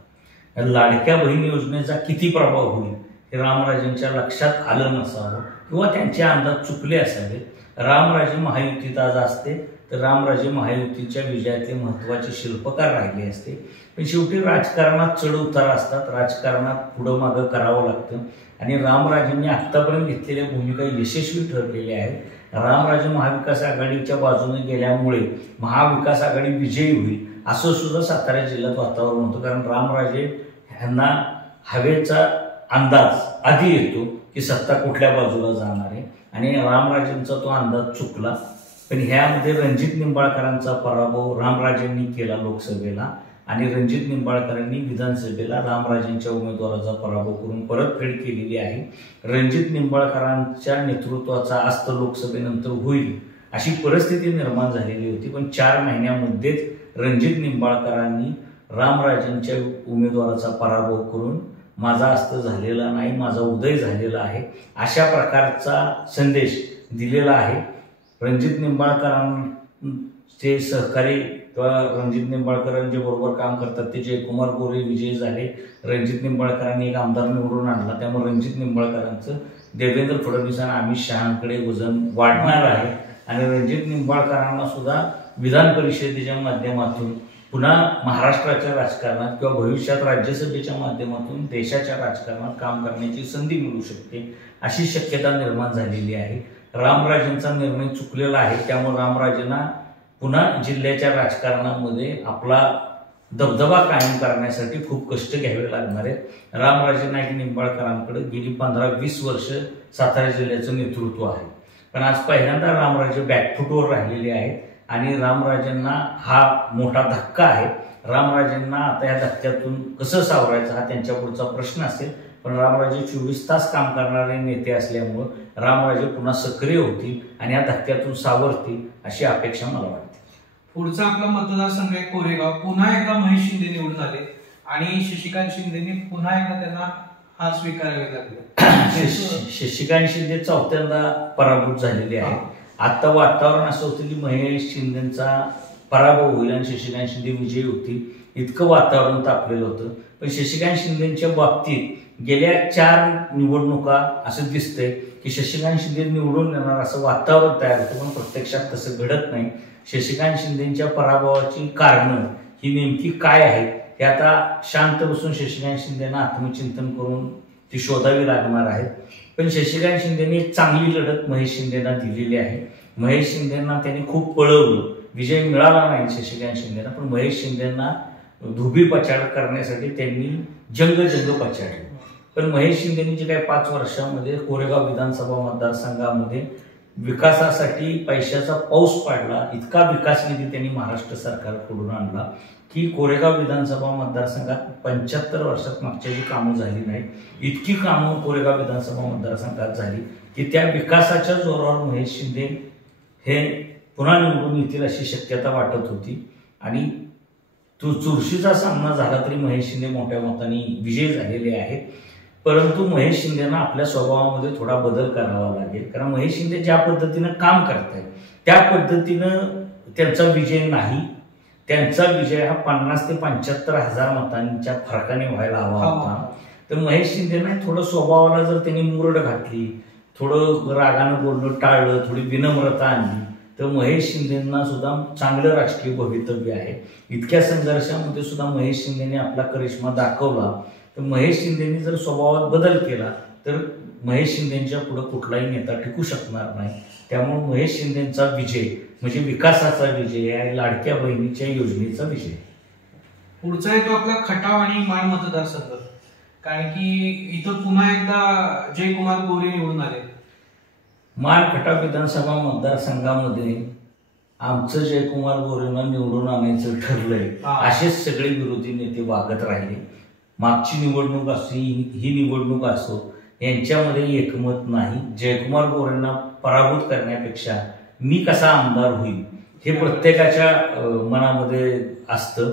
लाडक्या बहीण योजनेचा किती प्रभाव होईल हे रामराजेंच्या लक्षात आलं नसावं किंवा त्यांचे अंदाज चुकले असावे. रामराजे महायुतीत आज असते तर रामराजे महायुतीच्या विजयातले महत्वाचे शिल्पकार राहिले असते. पण शेवटी राजकारणात चढ उतार असतात, राजकारणात पुढं मागं करावं लागतं आणि रामराजेंनी आत्तापर्यंत घेतलेल्या भूमिका यशस्वी ठरलेल्या आहेत. रामराजे महाविकास आघाडीच्या बाजूने गेल्यामुळे महाविकास आघाडी विजयी होईल असं सुद्धा सातारा जिल्ह्यात वातावरण होतं, कारण रामराजे यांना हवेचा अंदाज आधी येतो की सत्ता कुठल्या बाजूला जाणार आहे आणि रामराजेंचा तो अंदाज चुकला. पण ह्यामध्ये रणजित निंबाळकरांचा पराभव रामराजेंनी केला लोकसभेला आणि रणजित निंबाळकरांनी विधानसभेला रामराजेंच्या उमेदवाराचा पराभव करून परतफेड केलेली आहे. रणजित निंबाळकरांच्या नेतृत्वाचा अस्त लोकसभेनंतर होईल अशी परिस्थिती निर्माण झालेली होती, पण 4 महिन्यामध्येच रणजित निंबाळकरांनी रामराजेंच्या उमेदवाराचा पराभव करून माझा अस्त झालेला नाही, माझा उदय झालेला आहे अशा प्रकारचा संदेश दिलेला आहे. रणजित निंबाळकरांचे सहकारी किंवा रणजित निंबाळकरांचे बरोबर काम करतात ते जयकुमार गोरे विजयी झाले. रणजित निंबाळकरांनी एक आमदार निवडून आणला, त्यामुळे रणजित निंबाळकरांचं देवेंद्र फडणवीस आणि अमित शहांकडे वजन वाढणार आहे आणि रणजित निंबाळकरांना सुद्धा विधान परिषदेच्या माध्यमातून पुन्हा महाराष्ट्राच्या राजकारणात किंवा भविष्यात राज्यसभेच्या माध्यमातून देशाच्या राजकारणात काम करण्याची संधी मिळू शकते अशी शक्यता निर्माण झालेली आहे. रामराजेंचा निर्णय चुकलेला आहे, त्यामुळे रामराजेंना पुन्हा जिल्ह्याच्या राजकारणामध्ये आपला दबदबा कायम करण्यासाठी खूप कष्ट घ्यावे लागणार आहेत. रामराजे नाईक निंबाळकरांकडे गेली 15-20 वर्ष सातारा जिल्ह्याचं नेतृत्व आहे, पण आज पहिल्यांदा रामराजे बॅकफुटवर राहिलेले आहेत आणि रामराजेंना हा मोठा धक्का आहे. रामराजेंना आता या धक्क्यातून कसं सावरायचं हा त्यांच्या पुढचा प्रश्न असेल, पण रामराजे 24 तास काम करणारे नेते असल्यामुळं रामराजे पुन्हा सक्रिय होतील आणि या धक्क्यातून सावरतील अशी अपेक्षा मला वाटते. पुढचा आपला मतदारसंघ आहे कोरेगाव. पुन्हा एकदा महेश शिंदे निवडून आले आणि शशिकांत शिंदेनी पुन्हा एकदा त्यांना हार स्वीकारावे लागले. शशिकांत शिंदे चौथ्यांदा पराभूत झालेले आहे. आता वातावरण असं होतं की महेश शिंदेचा पराभव होईल आणि शशिकांत शिंदे विजयी होतील इतकं वातावरण तापलेलं होतं. पण शशिकांत शिंदेच्या बाबतीत गेल्या 4 निवडणुका असं दिसतंय की शशिकांत शिंदे निवडून येणार असं वातावरण तयार होतं, पण प्रत्यक्षात तसं घडत नाही. शशिकांत शिंदेच्या पराभवाची कारणं ही नेमकी काय आहेत हे आता शांत बसून शशिकांत शिंदेना आत्मचिंतन करून ती शोधावी लागणार आहेत. पण शशिकांत शिंदेने एक चांगली लढत महेश शिंदेना दिलेली आहे. महेश शिंदेना त्यांनी खूप पळवलं, विजय मिळाला नाही शशिकांत शिंदेना, पण महेश शिंदेना धुबी पछाड करण्यासाठी त्यांनी जंग पछाडले. पण महेश शिंदेनी जे काही 5 वर्षामध्ये कोरेगाव विधानसभा मतदारसंघामध्ये विकासासाठी पैशाचा पाऊस पाडला, इतका विकास निधी त्यांनी महाराष्ट्र सरकारकडून आणला की कोरेगाव विधानसभा मतदारसंघात 75 वर्षात मागच्या जी कामं झाली नाही इतकी कामं कोरेगाव विधानसभा मतदारसंघात झाली की त्या विकासाच्या जोरावर महेश शिंदे हे पुन्हा निवडून येतील अशी शक्यता वाटत होती आणि तो चुरशीचा सामना झाला तरी महेश शिंदे मोठ्या मताने विजयी झालेले आहेत. परंतु महेश शिंदेना आपल्या स्वभावामध्ये थोडा बदल करावा लागेल, कारण महेश शिंदे ज्या पद्धतीनं काम करतायत त्या पद्धतीनं त्यांचा विजय नाही. त्यांचा विजय हा 50 ते 75 हजार मतांच्या फरकाने व्हायला हवा होता. तर महेश शिंदेना थोडं स्वभावाला जर त्यांनी मुरड घातली, थोडं रागानं बोलणं टाळलं, थोडी विनम्रता आणली तर महेश शिंदेना सुद्धा चांगलं राजकीय भवितव्य आहे. इतक्या संघर्षामध्ये सुद्धा महेश शिंदेने आपला करिश्मा दाखवला. तर महेश शिंदेनी जर स्वभावात बदल केला तर महेश शिंदेच्या पुढे कुठलाही नेता टिकू शकणार नाही. त्यामुळे महेश शिंदेचा विजय म्हणजे विकासाचा विजय आहे, लाडक्या बहिणीच्या योजनेचा विजय. पुढचा येतो आपला खटाव आणि माण मतदारसंघ, कारण की इथं पुन्हा एकदा जयकुमार गोरे निवडून आले. माण खटाव विधानसभा मतदारसंघामध्ये आमचं जयकुमार गोरेंना निवडून आणायचं ठरलंय असेच सगळे विरोधी नेते वागत राहिले. मागची निवडणूक असो ही निवडणूक असो यांच्यामध्ये एकमत नाही. जयकुमार गोरेंना पराभूत करण्यापेक्षा मी कसा आमदार होईल हे प्रत्येकाच्या मनामध्ये असतं.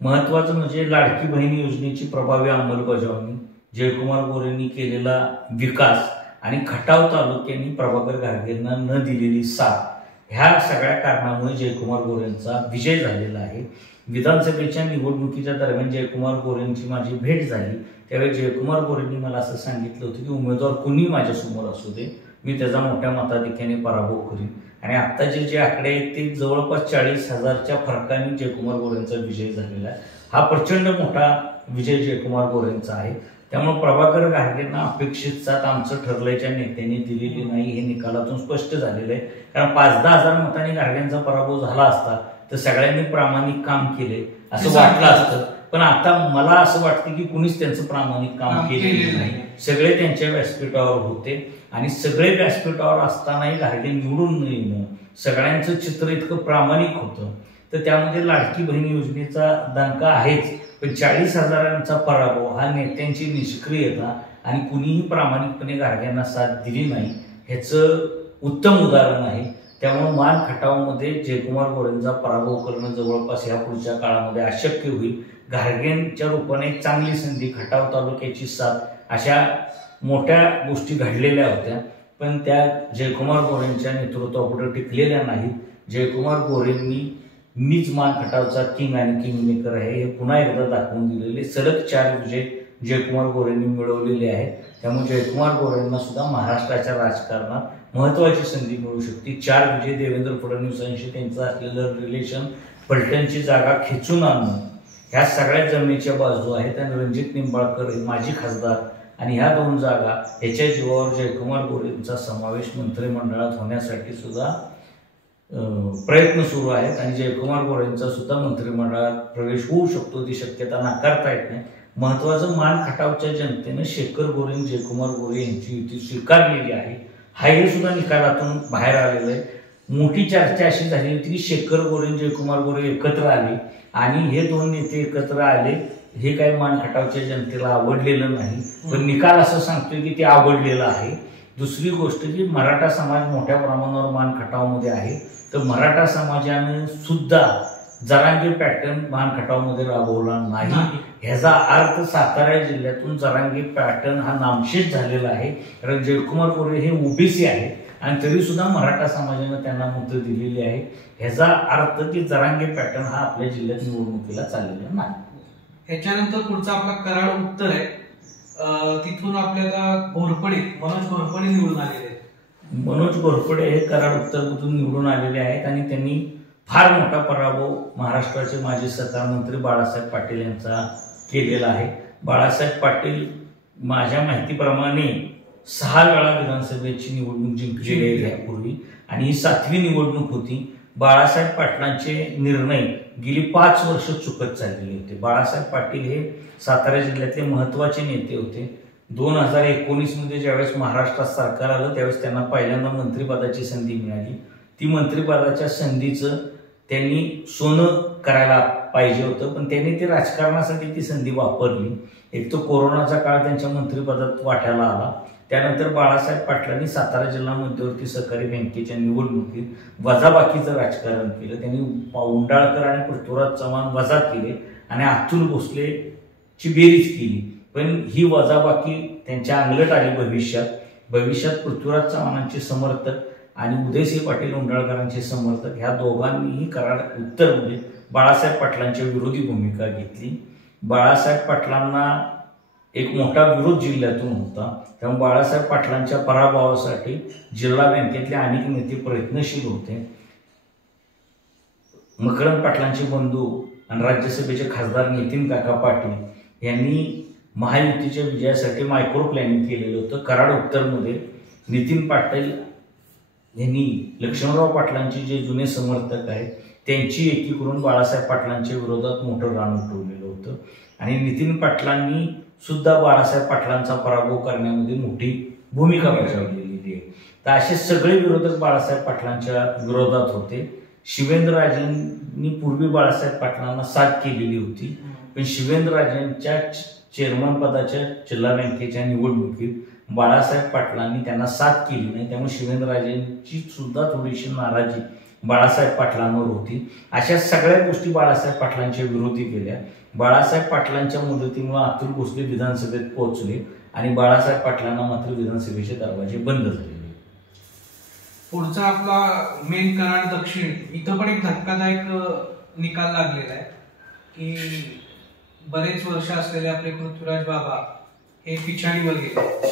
महत्वाचं म्हणजे लाडकी बहीण योजनेची प्रभावी अंमलबजावणी, जयकुमार गोरेंनी केलेला विकास आणि खटाव तालुक्यांनी प्रभाकर घारगेंना न दिलेली साथ, ह्या सगळ्या कारणामुळे जयकुमार गोरेंचा विजय झालेला आहे. विधानसभेच्या निवडणुकीच्या दरम्यान जयकुमार गोरेंची माझी भेट झाली. त्यावेळी जयकुमार गोरेंनी मला असं सांगितलं होतं की उमेदवार कुणी माझ्यासमोर असू दे, मी त्याचा मोठ्या मताधिक्याने पराभव करीन. आणि आत्ताचे जे आकडे आहेत ते जवळपास 40,000च्या फरकाने जयकुमार गोरेंचा विजय झालेला आहे. हा प्रचंड मोठा विजय जयकुमार गोरेंचा आहे. त्यामुळे प्रभाकर घारगेंना अपेक्षित साथ आमचं ठरल्याच्या नेत्यांनी दिलेली नाही हे निकालातून स्पष्ट झालेलं आहे. कारण 5-10 हजार मतांनी घारगेंचा पराभव झाला असता तर सगळ्यांनी प्रामाणिक काम केले असं वाटलं असतं. पण आता मला असं वाटतं की कुणीच त्यांचं प्रामाणिक काम केलेलं नाही. सगळे त्यांच्या व्यासपीठावर होते आणि सगळे व्यासपीठावर असतानाही घारगे निवडून येणं, सगळ्यांचं चित्र इतकं प्रामाणिक होतं. तर त्यामध्ये लाडकी बहीण योजनेचा दणका आहेच, पण 40,000चा पराभव हा नेत्यांची निष्क्रियता आणि कुणीही प्रामाणिकपणे घारग्यांना साथ दिली नाही ह्याचं उत्तम उदाहरण आहे. त्यामुळे मान खटावमध्ये जयकुमार गोरेंचा पराभव करणं जवळपास या पुढच्या काळामध्ये अशक्य होईल. घारगेंच्या रूपाने एक चांगली संधी, खटाव तालुक्याची साथ, अशा मोठ्या गोष्टी घडलेल्या होत्या, पण त्या जयकुमार गोरेंच्या नेतृत्वापुढे टिकलेल्या नाहीत. जयकुमार गोरेंनी मीच मान खटावचा किंग आणि किंगमेकर आहे हे पुन्हा एकदा दाखवून दिलेले सलग 4 विजय जयकुमार गोरेंनी मिळवलेले आहेत. त्यामुळे जयकुमार गोरेंना सुद्धा महाराष्ट्राच्या राजकारणात महत्वाची संधी मिळू शकते. 4 विजय देवेंद्र फडणवीसांशी त्यांचं असलेलं रिलेशन, पलटणची जागा खेचून आणणं, ह्या सगळ्या जमिनीच्या बाजू आहेत. आणि रणजित निंबाळकर हे माजी खासदार आणि ह्या 2 जागा ह्याच्या जीवावर जयकुमार गोरेंचा समावेश मंत्रिमंडळात होण्यासाठी सुद्धा प्रयत्न सुरू आहेत. आणि जयकुमार गोरेंचा सुद्धा मंत्रिमंडळात प्रवेश होऊ शकतो, ती शक्यता नाकारता येत नाही. महत्वाचं, मान खटावच्या जनतेनं शेखर गोरे आणि जयकुमार गोरे यांची युती स्वीकारलेली आहे. हे सुद्धा निकालातून बाहेर आलेलं आहे. मोठी चर्चा अशी झाली होती की शेखर गोरे आणि जयकुमार गोरे एकत्र आले आणि हे 2 नेते एकत्र आले, हे काही मान खटावच्या जनतेला आवडलेलं नाही. पण निकाल असं सांगतोय की ते आवडलेलं आहे. दुसरी गोष्ट की मराठा समाज मोठ्या प्रमाणावर मान खटावमध्ये आहे, तर मराठा समाजाने सुद्धा जरांगे पॅटर्न मान खटावमध्ये राबवला नाही. ह्याचा अर्थ सातारा जिल्ह्यातून जरांगे पॅटर्न हा नामशेष झालेला आहे. कारण जयकुमार गोरे हे ओबीसी आहे आणि तरी सुद्धा मराठा समाजाने त्यांना मतं दिलेली आहे. ह्याचा अर्थ की जरांगे पॅटर्न हा आपल्या जिल्ह्यात निवडणुकीला चाललेला नाही. ह्याच्यानंतर पुढचा आपला कराड उत्तर आहे. तिथून आपल्याला मनोज घोरपडे निवडून आलेले आहेत. मनोज घोरपडे हे कराड उत्तरमधून निवडून आलेले आहेत आणि त्यांनी फार मोठा पराभव महाराष्ट्राचे माजी सरकार मंत्री बाळासाहेब पाटील यांचा केलेला आहे. बाळासाहेब पाटील माझ्या माहितीप्रमाणे 6 वेळा विधानसभेची निवडणूक जिंकलेली आहे यापूर्वी आणि ही 7वी निवडणूक होती. बाळासाहेब पाटलांचे निर्णय गेली 5 वर्ष चुकत चाललेले होते. बाळासाहेब पाटील हे सातारा जिल्ह्यातले महत्वाचे नेते होते. 2019 मध्ये ज्यावेळेस महाराष्ट्रात सरकार आलं त्यावेळेस त्यांना पहिल्यांदा मंत्रिपदाची संधी मिळाली. ती मंत्रिपदाच्या संधीचं त्यांनी सोनं करायला पाहिजे होतं, पण त्यांनी ते राजकारणासाठी ती संधी वापरली. एक तो कोरोनाचा काळ त्यांच्या मंत्रिपदात वाट्याला आला. त्यानंतर बाळासाहेब पाटलांनी सातारा जिल्हा मध्यवर्ती सहकारी बँकेच्या निवडणुकीत वजाबाकीचं राजकारण केलं. त्यांनी उंडाळकर आणि पृथ्वीराज चव्हाण वजा केले आणि अतुल भोसलेची बेरीज केली, पण ही वजाबाकी त्यांच्या अंगलट आली. भविष्यात पृथ्वीराज चव्हाणांचे समर्थक आणि उदयसिंह पाटील उंडाळकरांचे समर्थक ह्या दोघांनीही कराड उत्तरमध्ये बाळासाहेब पाटलांच्या विरोधी भूमिका घेतली. बाळासाहेब पाटलांना एक मोठा विरोध जिल्ह्यातून होता. त्यामुळे बाळासाहेब पाटलांच्या पराभवासाठी जिल्हा बँकेतले अनेक नेते प्रयत्नशील होते. मकरंद पाटलांचे बंधू आणि राज्यसभेचे खासदार नितीन काका पाटील यांनी महायुतीच्या विजयासाठी मायक्रो प्लॅनिंग केलेलं होतं. कराड उत्तरमध्ये नितीन पाटील यांनी लक्ष्मणराव पाटलांचे जे जुने समर्थक आहेत त्यांची एकी करून बाळासाहेब पाटलांच्या विरोधात मोठं रान उठवलेलं होतं आणि नितीन पाटलांनी सुद्धा बाळासाहेब पाटलांचा पराभव करण्यामध्ये मोठी भूमिका बजावलेली आहे. तर असे सगळे विरोधक बाळासाहेब पाटलांच्या विरोधात होते. शिवेंद्रराजेंनी पूर्वी बाळासाहेब पाटलांना साथ केलेली होती, पण शिवेंद्रराजेंच्या चेअरमन पदाच्या जिल्हा बँकेच्या निवडणुकीत बाळासाहेब पाटलांनी त्यांना साथ केली नाही, त्यामुळे शिवेंद्रराजेंची सुद्धा थोडीशी नाराजी बाळासाहेब पाटलांवर होती. अशा सगळ्या गोष्टी बाळासाहेब पाटलांच्या विरोधी केल्या. बाळासाहेब पाटलांच्या मदतीमुळे अतुल भोसले विधानसभेत पोहोचले आणि बाळासाहेब पाटलांना मात्र विधानसभेचे दरवाजे बंद झाले. पुढचा आपला मेन कराड दक्षिण, इथं पण एक धक्कादायक निकाल लागलेला आहे की बरेच वर्ष असलेले आपले पृथ्वीराज बाबा हे पिछाडीवर गेले.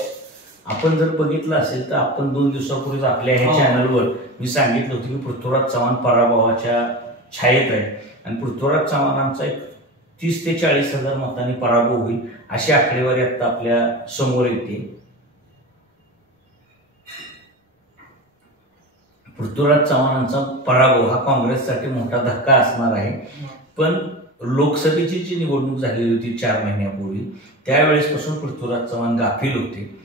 आपण जर बघितलं असेल तर आपण 2 दिवसापूर्वीच आपल्या ह्या चॅनलवर मी सांगितलं होतं की पृथ्वीराज चव्हाण पराभवाच्या छायेत आहे आणि पृथ्वीराज चव्हाणांचा एक 30 ते 40 हजार मतांनी पराभव होईल अशी आकडेवारी आता आपल्या समोर येते. पृथ्वीराज चव्हाणांचा पराभव हा काँग्रेससाठी मोठा धक्का असणार आहे. पण लोकसभेची जी निवडणूक झालेली होती 4 महिन्यापूर्वी, त्यावेळेसपासून पृथ्वीराज चव्हाण गाफील होते.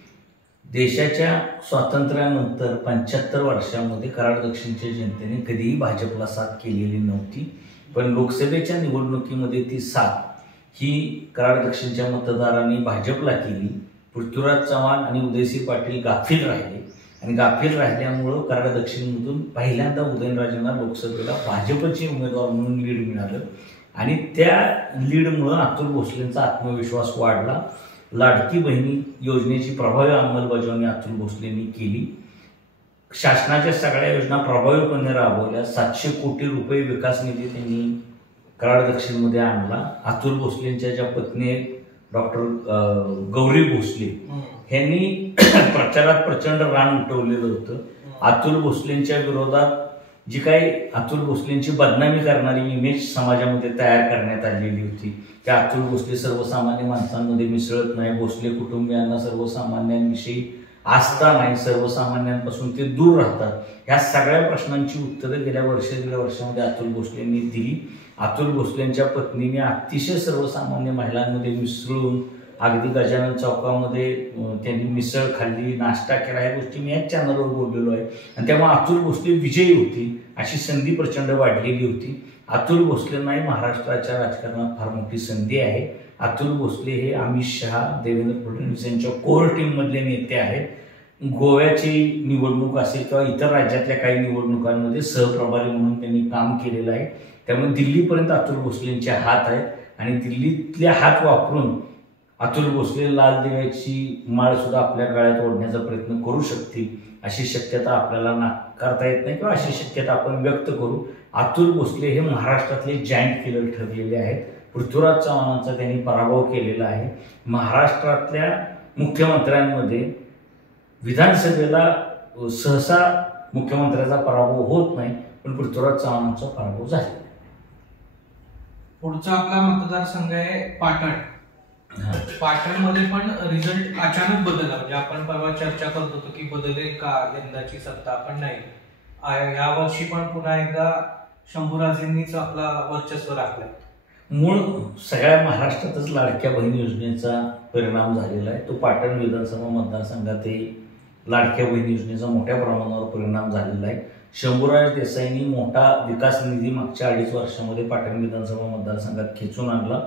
देशाच्या स्वातंत्र्यानंतर 75 वर्षांमध्ये कराड दक्षिणच्या जनतेने कधीही भाजपला साथ केलेली नव्हती. पण लोकसभेच्या निवडणुकीमध्ये ती साथ ही कराड दक्षिणच्या मतदारांनी भाजपला केली. पृथ्वीराज चव्हाण आणि उदयसिंह पाटील गाफील राहिले आणि गाफील राहिल्यामुळं कराड दक्षिणमधून पहिल्यांदा उदयनराजेंना लोकसभेला भाजपचे उमेदवार म्हणून लीड मिळालं आणि त्या लीडमुळं अतुल भोसलेंचा आत्मविश्वास वाढला. लाडकी बहिणी योजनेची प्रभावी अंमलबजावणी अतुल भोसलेंनी केली. शासनाच्या सगळ्या योजना प्रभावीपणे राबवल्या. 700 कोटी रुपये विकास निधी त्यांनी कराड दक्षिणमध्ये आणला. अतुल भोसलेंच्या ज्या पत्नी डॉक्टर गौरी भोसले यांनी प्रचारात प्रचंड रान उठवलेलं होतं. अतुल भोसलेंच्या विरोधात जी काही अतुल भोसलेंची बदनामी करणारी इमेज समाजामध्ये तयार करण्यात आलेली होती. त्या अतुल भोसले सर्वसामान्य माणसांमध्ये मिसळत नाही, भोसले कुटुंबियांना सर्वसामान्यांविषयी आस्था नाही, सर्वसामान्यांपासून ते दूर राहतात, ह्या सगळ्या प्रश्नांची उत्तरं गेल्या 1.5 वर्षामध्ये अतुल भोसलेंनी दिली. अतुल भोसलेंच्या पत्नीने अतिशय सर्वसामान्य महिलांमध्ये मिसळून अगदी गजानन चौकामध्ये त्यांनी मिसळ खाल्ली, नाश्ता केला, या गोष्टी मी याच चॅनलवर बोललेलो आहे. आणि तेव्हा अतुल भोसले विजयी होती, अशी संधी प्रचंड वाढलेली होती. अतुल भोसलेंनाही महाराष्ट्राच्या राजकारणात फार मोठी संधी आहे. अतुल भोसले हे अमित शहा, देवेंद्र फडणवीस यांच्या कोर टीम मधले नेते आहेत. गोव्याची निवडणूक असेल किंवा इतर राज्यातल्या काही निवडणुकांमध्ये सहप्रभारी म्हणून त्यांनी काम केलेलं आहे. त्यामुळे दिल्लीपर्यंत अतुल भोसलेंचे हात आहेत आणि दिल्लीतले हात वापरून अतुल भोसले लाल दिव्याची माळ सुद्धा आपल्या गळ्यात ओढण्याचा प्रयत्न करू शकतील, अशी शक्यता आपल्याला नाकारता येत नाही किंवा अशी शक्यता आपण व्यक्त करू. अतुल भोसले हे महाराष्ट्रातले जायंट किलर ठरलेले आहेत. पृथ्वीराज चव्हाणांचा त्यांनी पराभव केलेला आहे. महाराष्ट्रातल्या मुख्यमंत्र्यांमध्ये विधानसभेला सहसा मुख्यमंत्र्याचा पराभव होत नाही, पण पृथ्वीराज चव्हाणांचा पराभव झाला. पुढचा आपला मतदारसंघ आहे पाटण. पाटणमध्ये पण रिझल्ट अचानक बदलला. म्हणजे आपण परवा चर्चा करत होतो की बदलेल का यंदाची सत्ता, पण नाही, या वर्षी पण पुन्हा एकदा शंभूराजेंनीच आपला वर्चस्व राखलं. मूळ सगळ्या महाराष्ट्रातच लाडक्या बहीण योजनेचा परिणाम झालेला आहे. तो पाटण विधानसभा मतदारसंघातही लाडक्या बहीण योजनेचा मोठ्या प्रमाणावर परिणाम झालेला आहे. शंभूराज देसाईंनी मोठा विकास निधी मागच्या 2.5 वर्षामध्ये पाटण विधानसभा मतदारसंघात खेचून आणला.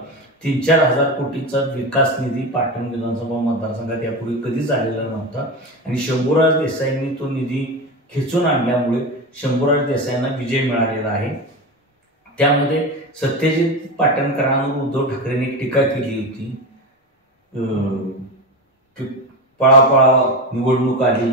3-4 हजार कोटीचा विकास निधी पाटण विधानसभा मतदारसंघात यापूर्वी कधीच आलेला नव्हता आणि शंभूराज देसाईंनी तो निधी खेचून आणल्यामुळे शंभूराज देसाईंना विजय मिळालेला आहे. त्यामध्ये सत्यजित पाटणकरांवर उद्धव ठाकरेंनी एक टीका केली होती की पळापळा निवडणूक आली,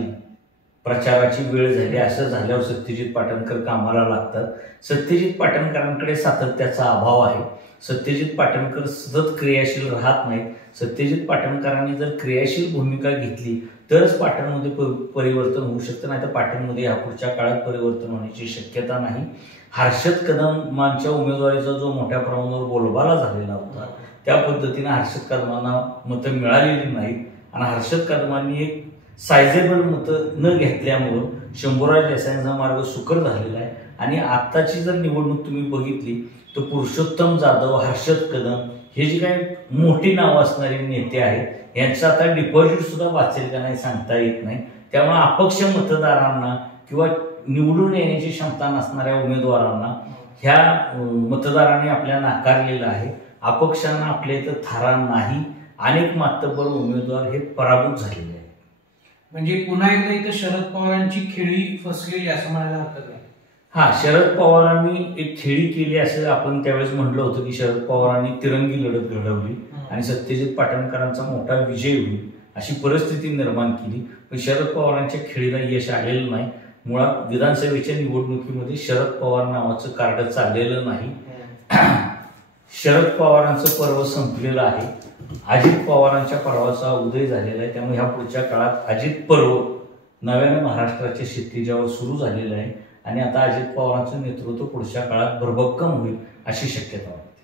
प्रचाराची वेळ झाली, असं झाल्यावर सत्यजित पाटणकर कामाला लागतात. सत्यजित पाटणकरांकडे सातत्याचा अभाव आहे. सत्यजित पाटणकर सतत क्रियाशील राहत नाहीत. सत्यजित पाटणकरांनी जर क्रियाशील भूमिका घेतली तरच पाटणमध्ये परिवर्तन होऊ शकतं, नाही तर पाटणमध्ये यापुढच्या काळात परिवर्तन होण्याची शक्यता नाही. हर्षद कदमांच्या उमेदवारीचा जो मोठ्या प्रमाणावर बोलबाला झालेला होता, त्या पद्धतीने हर्षद कदमांना मतं मिळालेली नाहीत आणि हर्षद कदमांनी एक सायझेबल मतं न घेतल्यामुळं शंभूराज देसाईंचा मार्ग सुकर झालेला आहे. आणि आत्ताची जर निवडणूक तुम्ही बघितली तर पुरुषोत्तम जाधव, हर्षद कदम हे जे काही मोठी नावं असणारे नेते आहेत यांचं आता डिपॉझिट सुद्धा वाचेल का नाही सांगता येत नाही. त्यामुळे अपक्ष मतदारांना किंवा निवडून येण्याची क्षमता नसणाऱ्या उमेदवारांना ह्या मतदारांनी आपल्या नाकारलेलं आहे. अपक्षांना आपल्या इथं थारा नाही. अनेक मातब्बर उमेदवार हे पराभूत झालेले आहेत. म्हणजे पुन्हा एकदा इथं शरद पवारांची खेळी फसलेली असं म्हणायला हरकत नाही. हा, शरद पवारांनी एक खेळी केली असं आपण त्यावेळेस म्हणलं होतं की शरद पवारांनी तिरंगी लढत घडवली आणि सत्यजित पाटणकरांचा मोठा विजय होईल अशी परिस्थिती निर्माण केली. पण शरद पवारांच्या खेळीला यश आलेलं नाही. मुळात विधानसभेच्या निवडणुकीमध्ये शरद पवार नावाचं कार्ड चाललेलं नाही. शरद पवारांचं पर्व संपलेलं आहे. अजित पवारांच्या पर्वाचा उदय झालेला आहे. त्यामुळे ह्या पुढच्या काळात अजित पर्व नव्याने महाराष्ट्राच्या क्षितिजावर सुरू झालेलं आहे आणि आता अजित पवारांचं नेतृत्व पुढच्या काळात भरभक्कम होईल अशी शक्यता वाटते.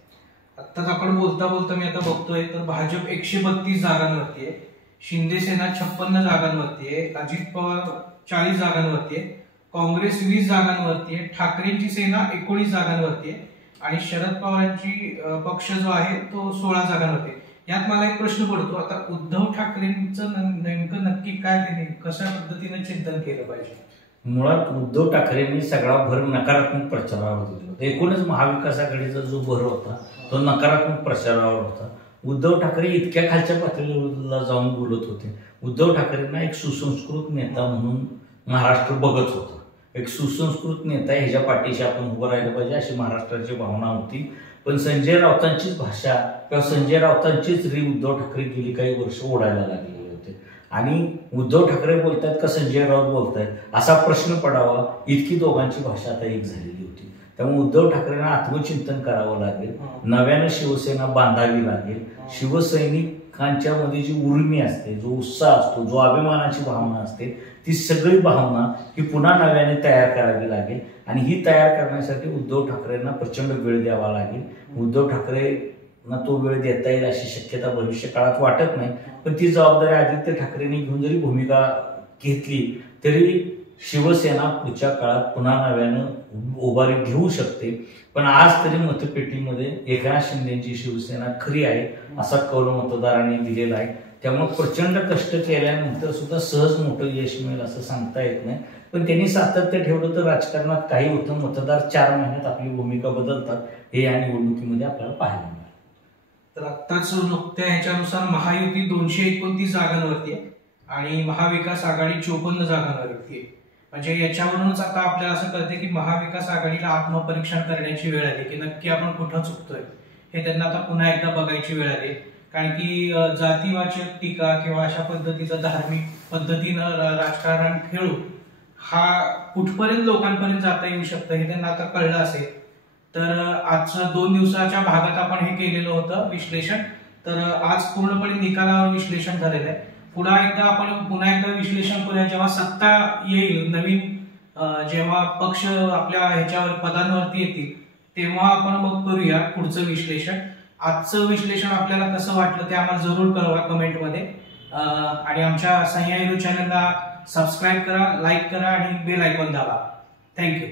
आत्ताच आपण बोलता बोलता मी आता बघतोय तर भाजप 132 जागांवरती आहे, शिंदे सेना 56 जागांवरती आहे, अजित पवार 40 जागांवरती आहे, काँग्रेस 20 जागांवरती आहे, ठाकरेंची सेना 19 जागांवरती आहे आणि शरद पवारांची पक्ष जो आहे तो 16 जागांवरती आहे. यात मला एक प्रश्न पडतो, आता उद्धव ठाकरेंचं नेमकं नक्की काय त्यांनी कशा पद्धतीने चिंतन केलं पाहिजे? मुळात उद्धव ठाकरेंनी सगळा भर नकारात्मक प्रचारावर दिला होता. एकूणच महाविकास आघाडीचा जो भर होता तो नकारात्मक प्रचारावर होता. उद्धव ठाकरे इतक्या खालच्या पातळीला जाऊन बोलत होते. उद्धव ठाकरेंना एक सुसंस्कृत नेता म्हणून महाराष्ट्र बघत होता. एक सुसंस्कृत नेता ह्याच्या पाठीशी आपण उभं राहिलं पाहिजे अशी महाराष्ट्राची भावना होती. पण संजय राऊतांचीच भाषा किंवा संजय राऊतांचीच उद्धव ठाकरे गेली काही वर्ष ओढायला लागलेले होते आणि उद्धव ठाकरे बोलतायत का संजय राऊत बोलतायत असा प्रश्न पडावा इतकी दोघांची भाषा आता एक झालेली होती. त्यामुळे उद्धव ठाकरेंना आत्मचिंतन करावं लागेल. नव्यानं शिवसेना बांधावी लागेल. शिवसैनिकांच्या मध्ये जी उर्मी असते, जो उत्साह असतो, जो अभिमानाची भावना असते, ती सगळी भावना ही पुन्हा नव्याने तयार करावी लागेल आणि ही तयार करण्यासाठी उद्धव ठाकरेंना प्रचंड वेळ द्यावा लागेल. उद्धव ठाकरेंना तो वेळ देता येईल अशी शक्यता भविष्य काळात वाटत नाही. पण ती जबाबदारी आदित्य ठाकरेंनी घेऊन जरी भूमिका घेतली तरी शिवसेना पुढच्या काळात पुन्हा नव्यानं उभारी घेऊ शकते. पण आज तरी मतपेटीमध्ये एकनाथ शिंदेची शिवसेना खरी आहे असा कौल मतदारांनी दिलेला आहे. त्यामुळे प्रचंड कष्ट केल्यानंतर सुद्धा सहज मोठं यश मिळेल असं सांगता येत नाही. पण त्यांनी सातत्य ठेवलं तर राजकारणात काही होतं. मतदार 4 महिन्यात आपली भूमिका बदलतात हे या निवडणुकीमध्ये आपल्याला पाहायला मिळालं. तर आत्ताच नुकत्या ह्याच्यानुसार महायुती 229 जागांवरती आहे आणि महाविकास आघाडी 54 जागांवरती आहे. म्हणजे याच्यावरूनच आता आपल्याला असं कळते की महाविकास आघाडीला आत्मपरीक्षण करण्याची वेळ आली की नक्की आपण कुठं चुकतोय हे त्यांना आता पुन्हा एकदा बघायची वेळ आली. कारण की जातीवाचक टीका किंवा अशा पद्धतीचं धार्मिक पद्धतीनं राजकारण खेळून हा कुठपर्यंत लोकांपर्यंत जाता येऊ शकतं हे त्यांना आता कळलं असेल. तर आजच्या 2 दिवसाच्या भागात आपण हे केलेलं होतं विश्लेषण. तर आज पूर्णपणे निकालावर विश्लेषण झालेलं आहे. पुन्हा एकदा विश्लेषण करूया जेव्हा सत्ता येईल, नवीन जेव्हा पक्ष आपल्या ह्याच्यावर पदांवरती येतील तेव्हा आपण मग करूया पुढचं विश्लेषण. आजचं विश्लेषण आपल्याला कसं वाटलं ते आम्हाला जरूर कळवा कमेंटमध्ये आणि आमच्या सह्या हिरो चॅनलला सबस्क्राईब करा, लाईक करा आणि बेल आयकॉन दाबा. थँक्यू.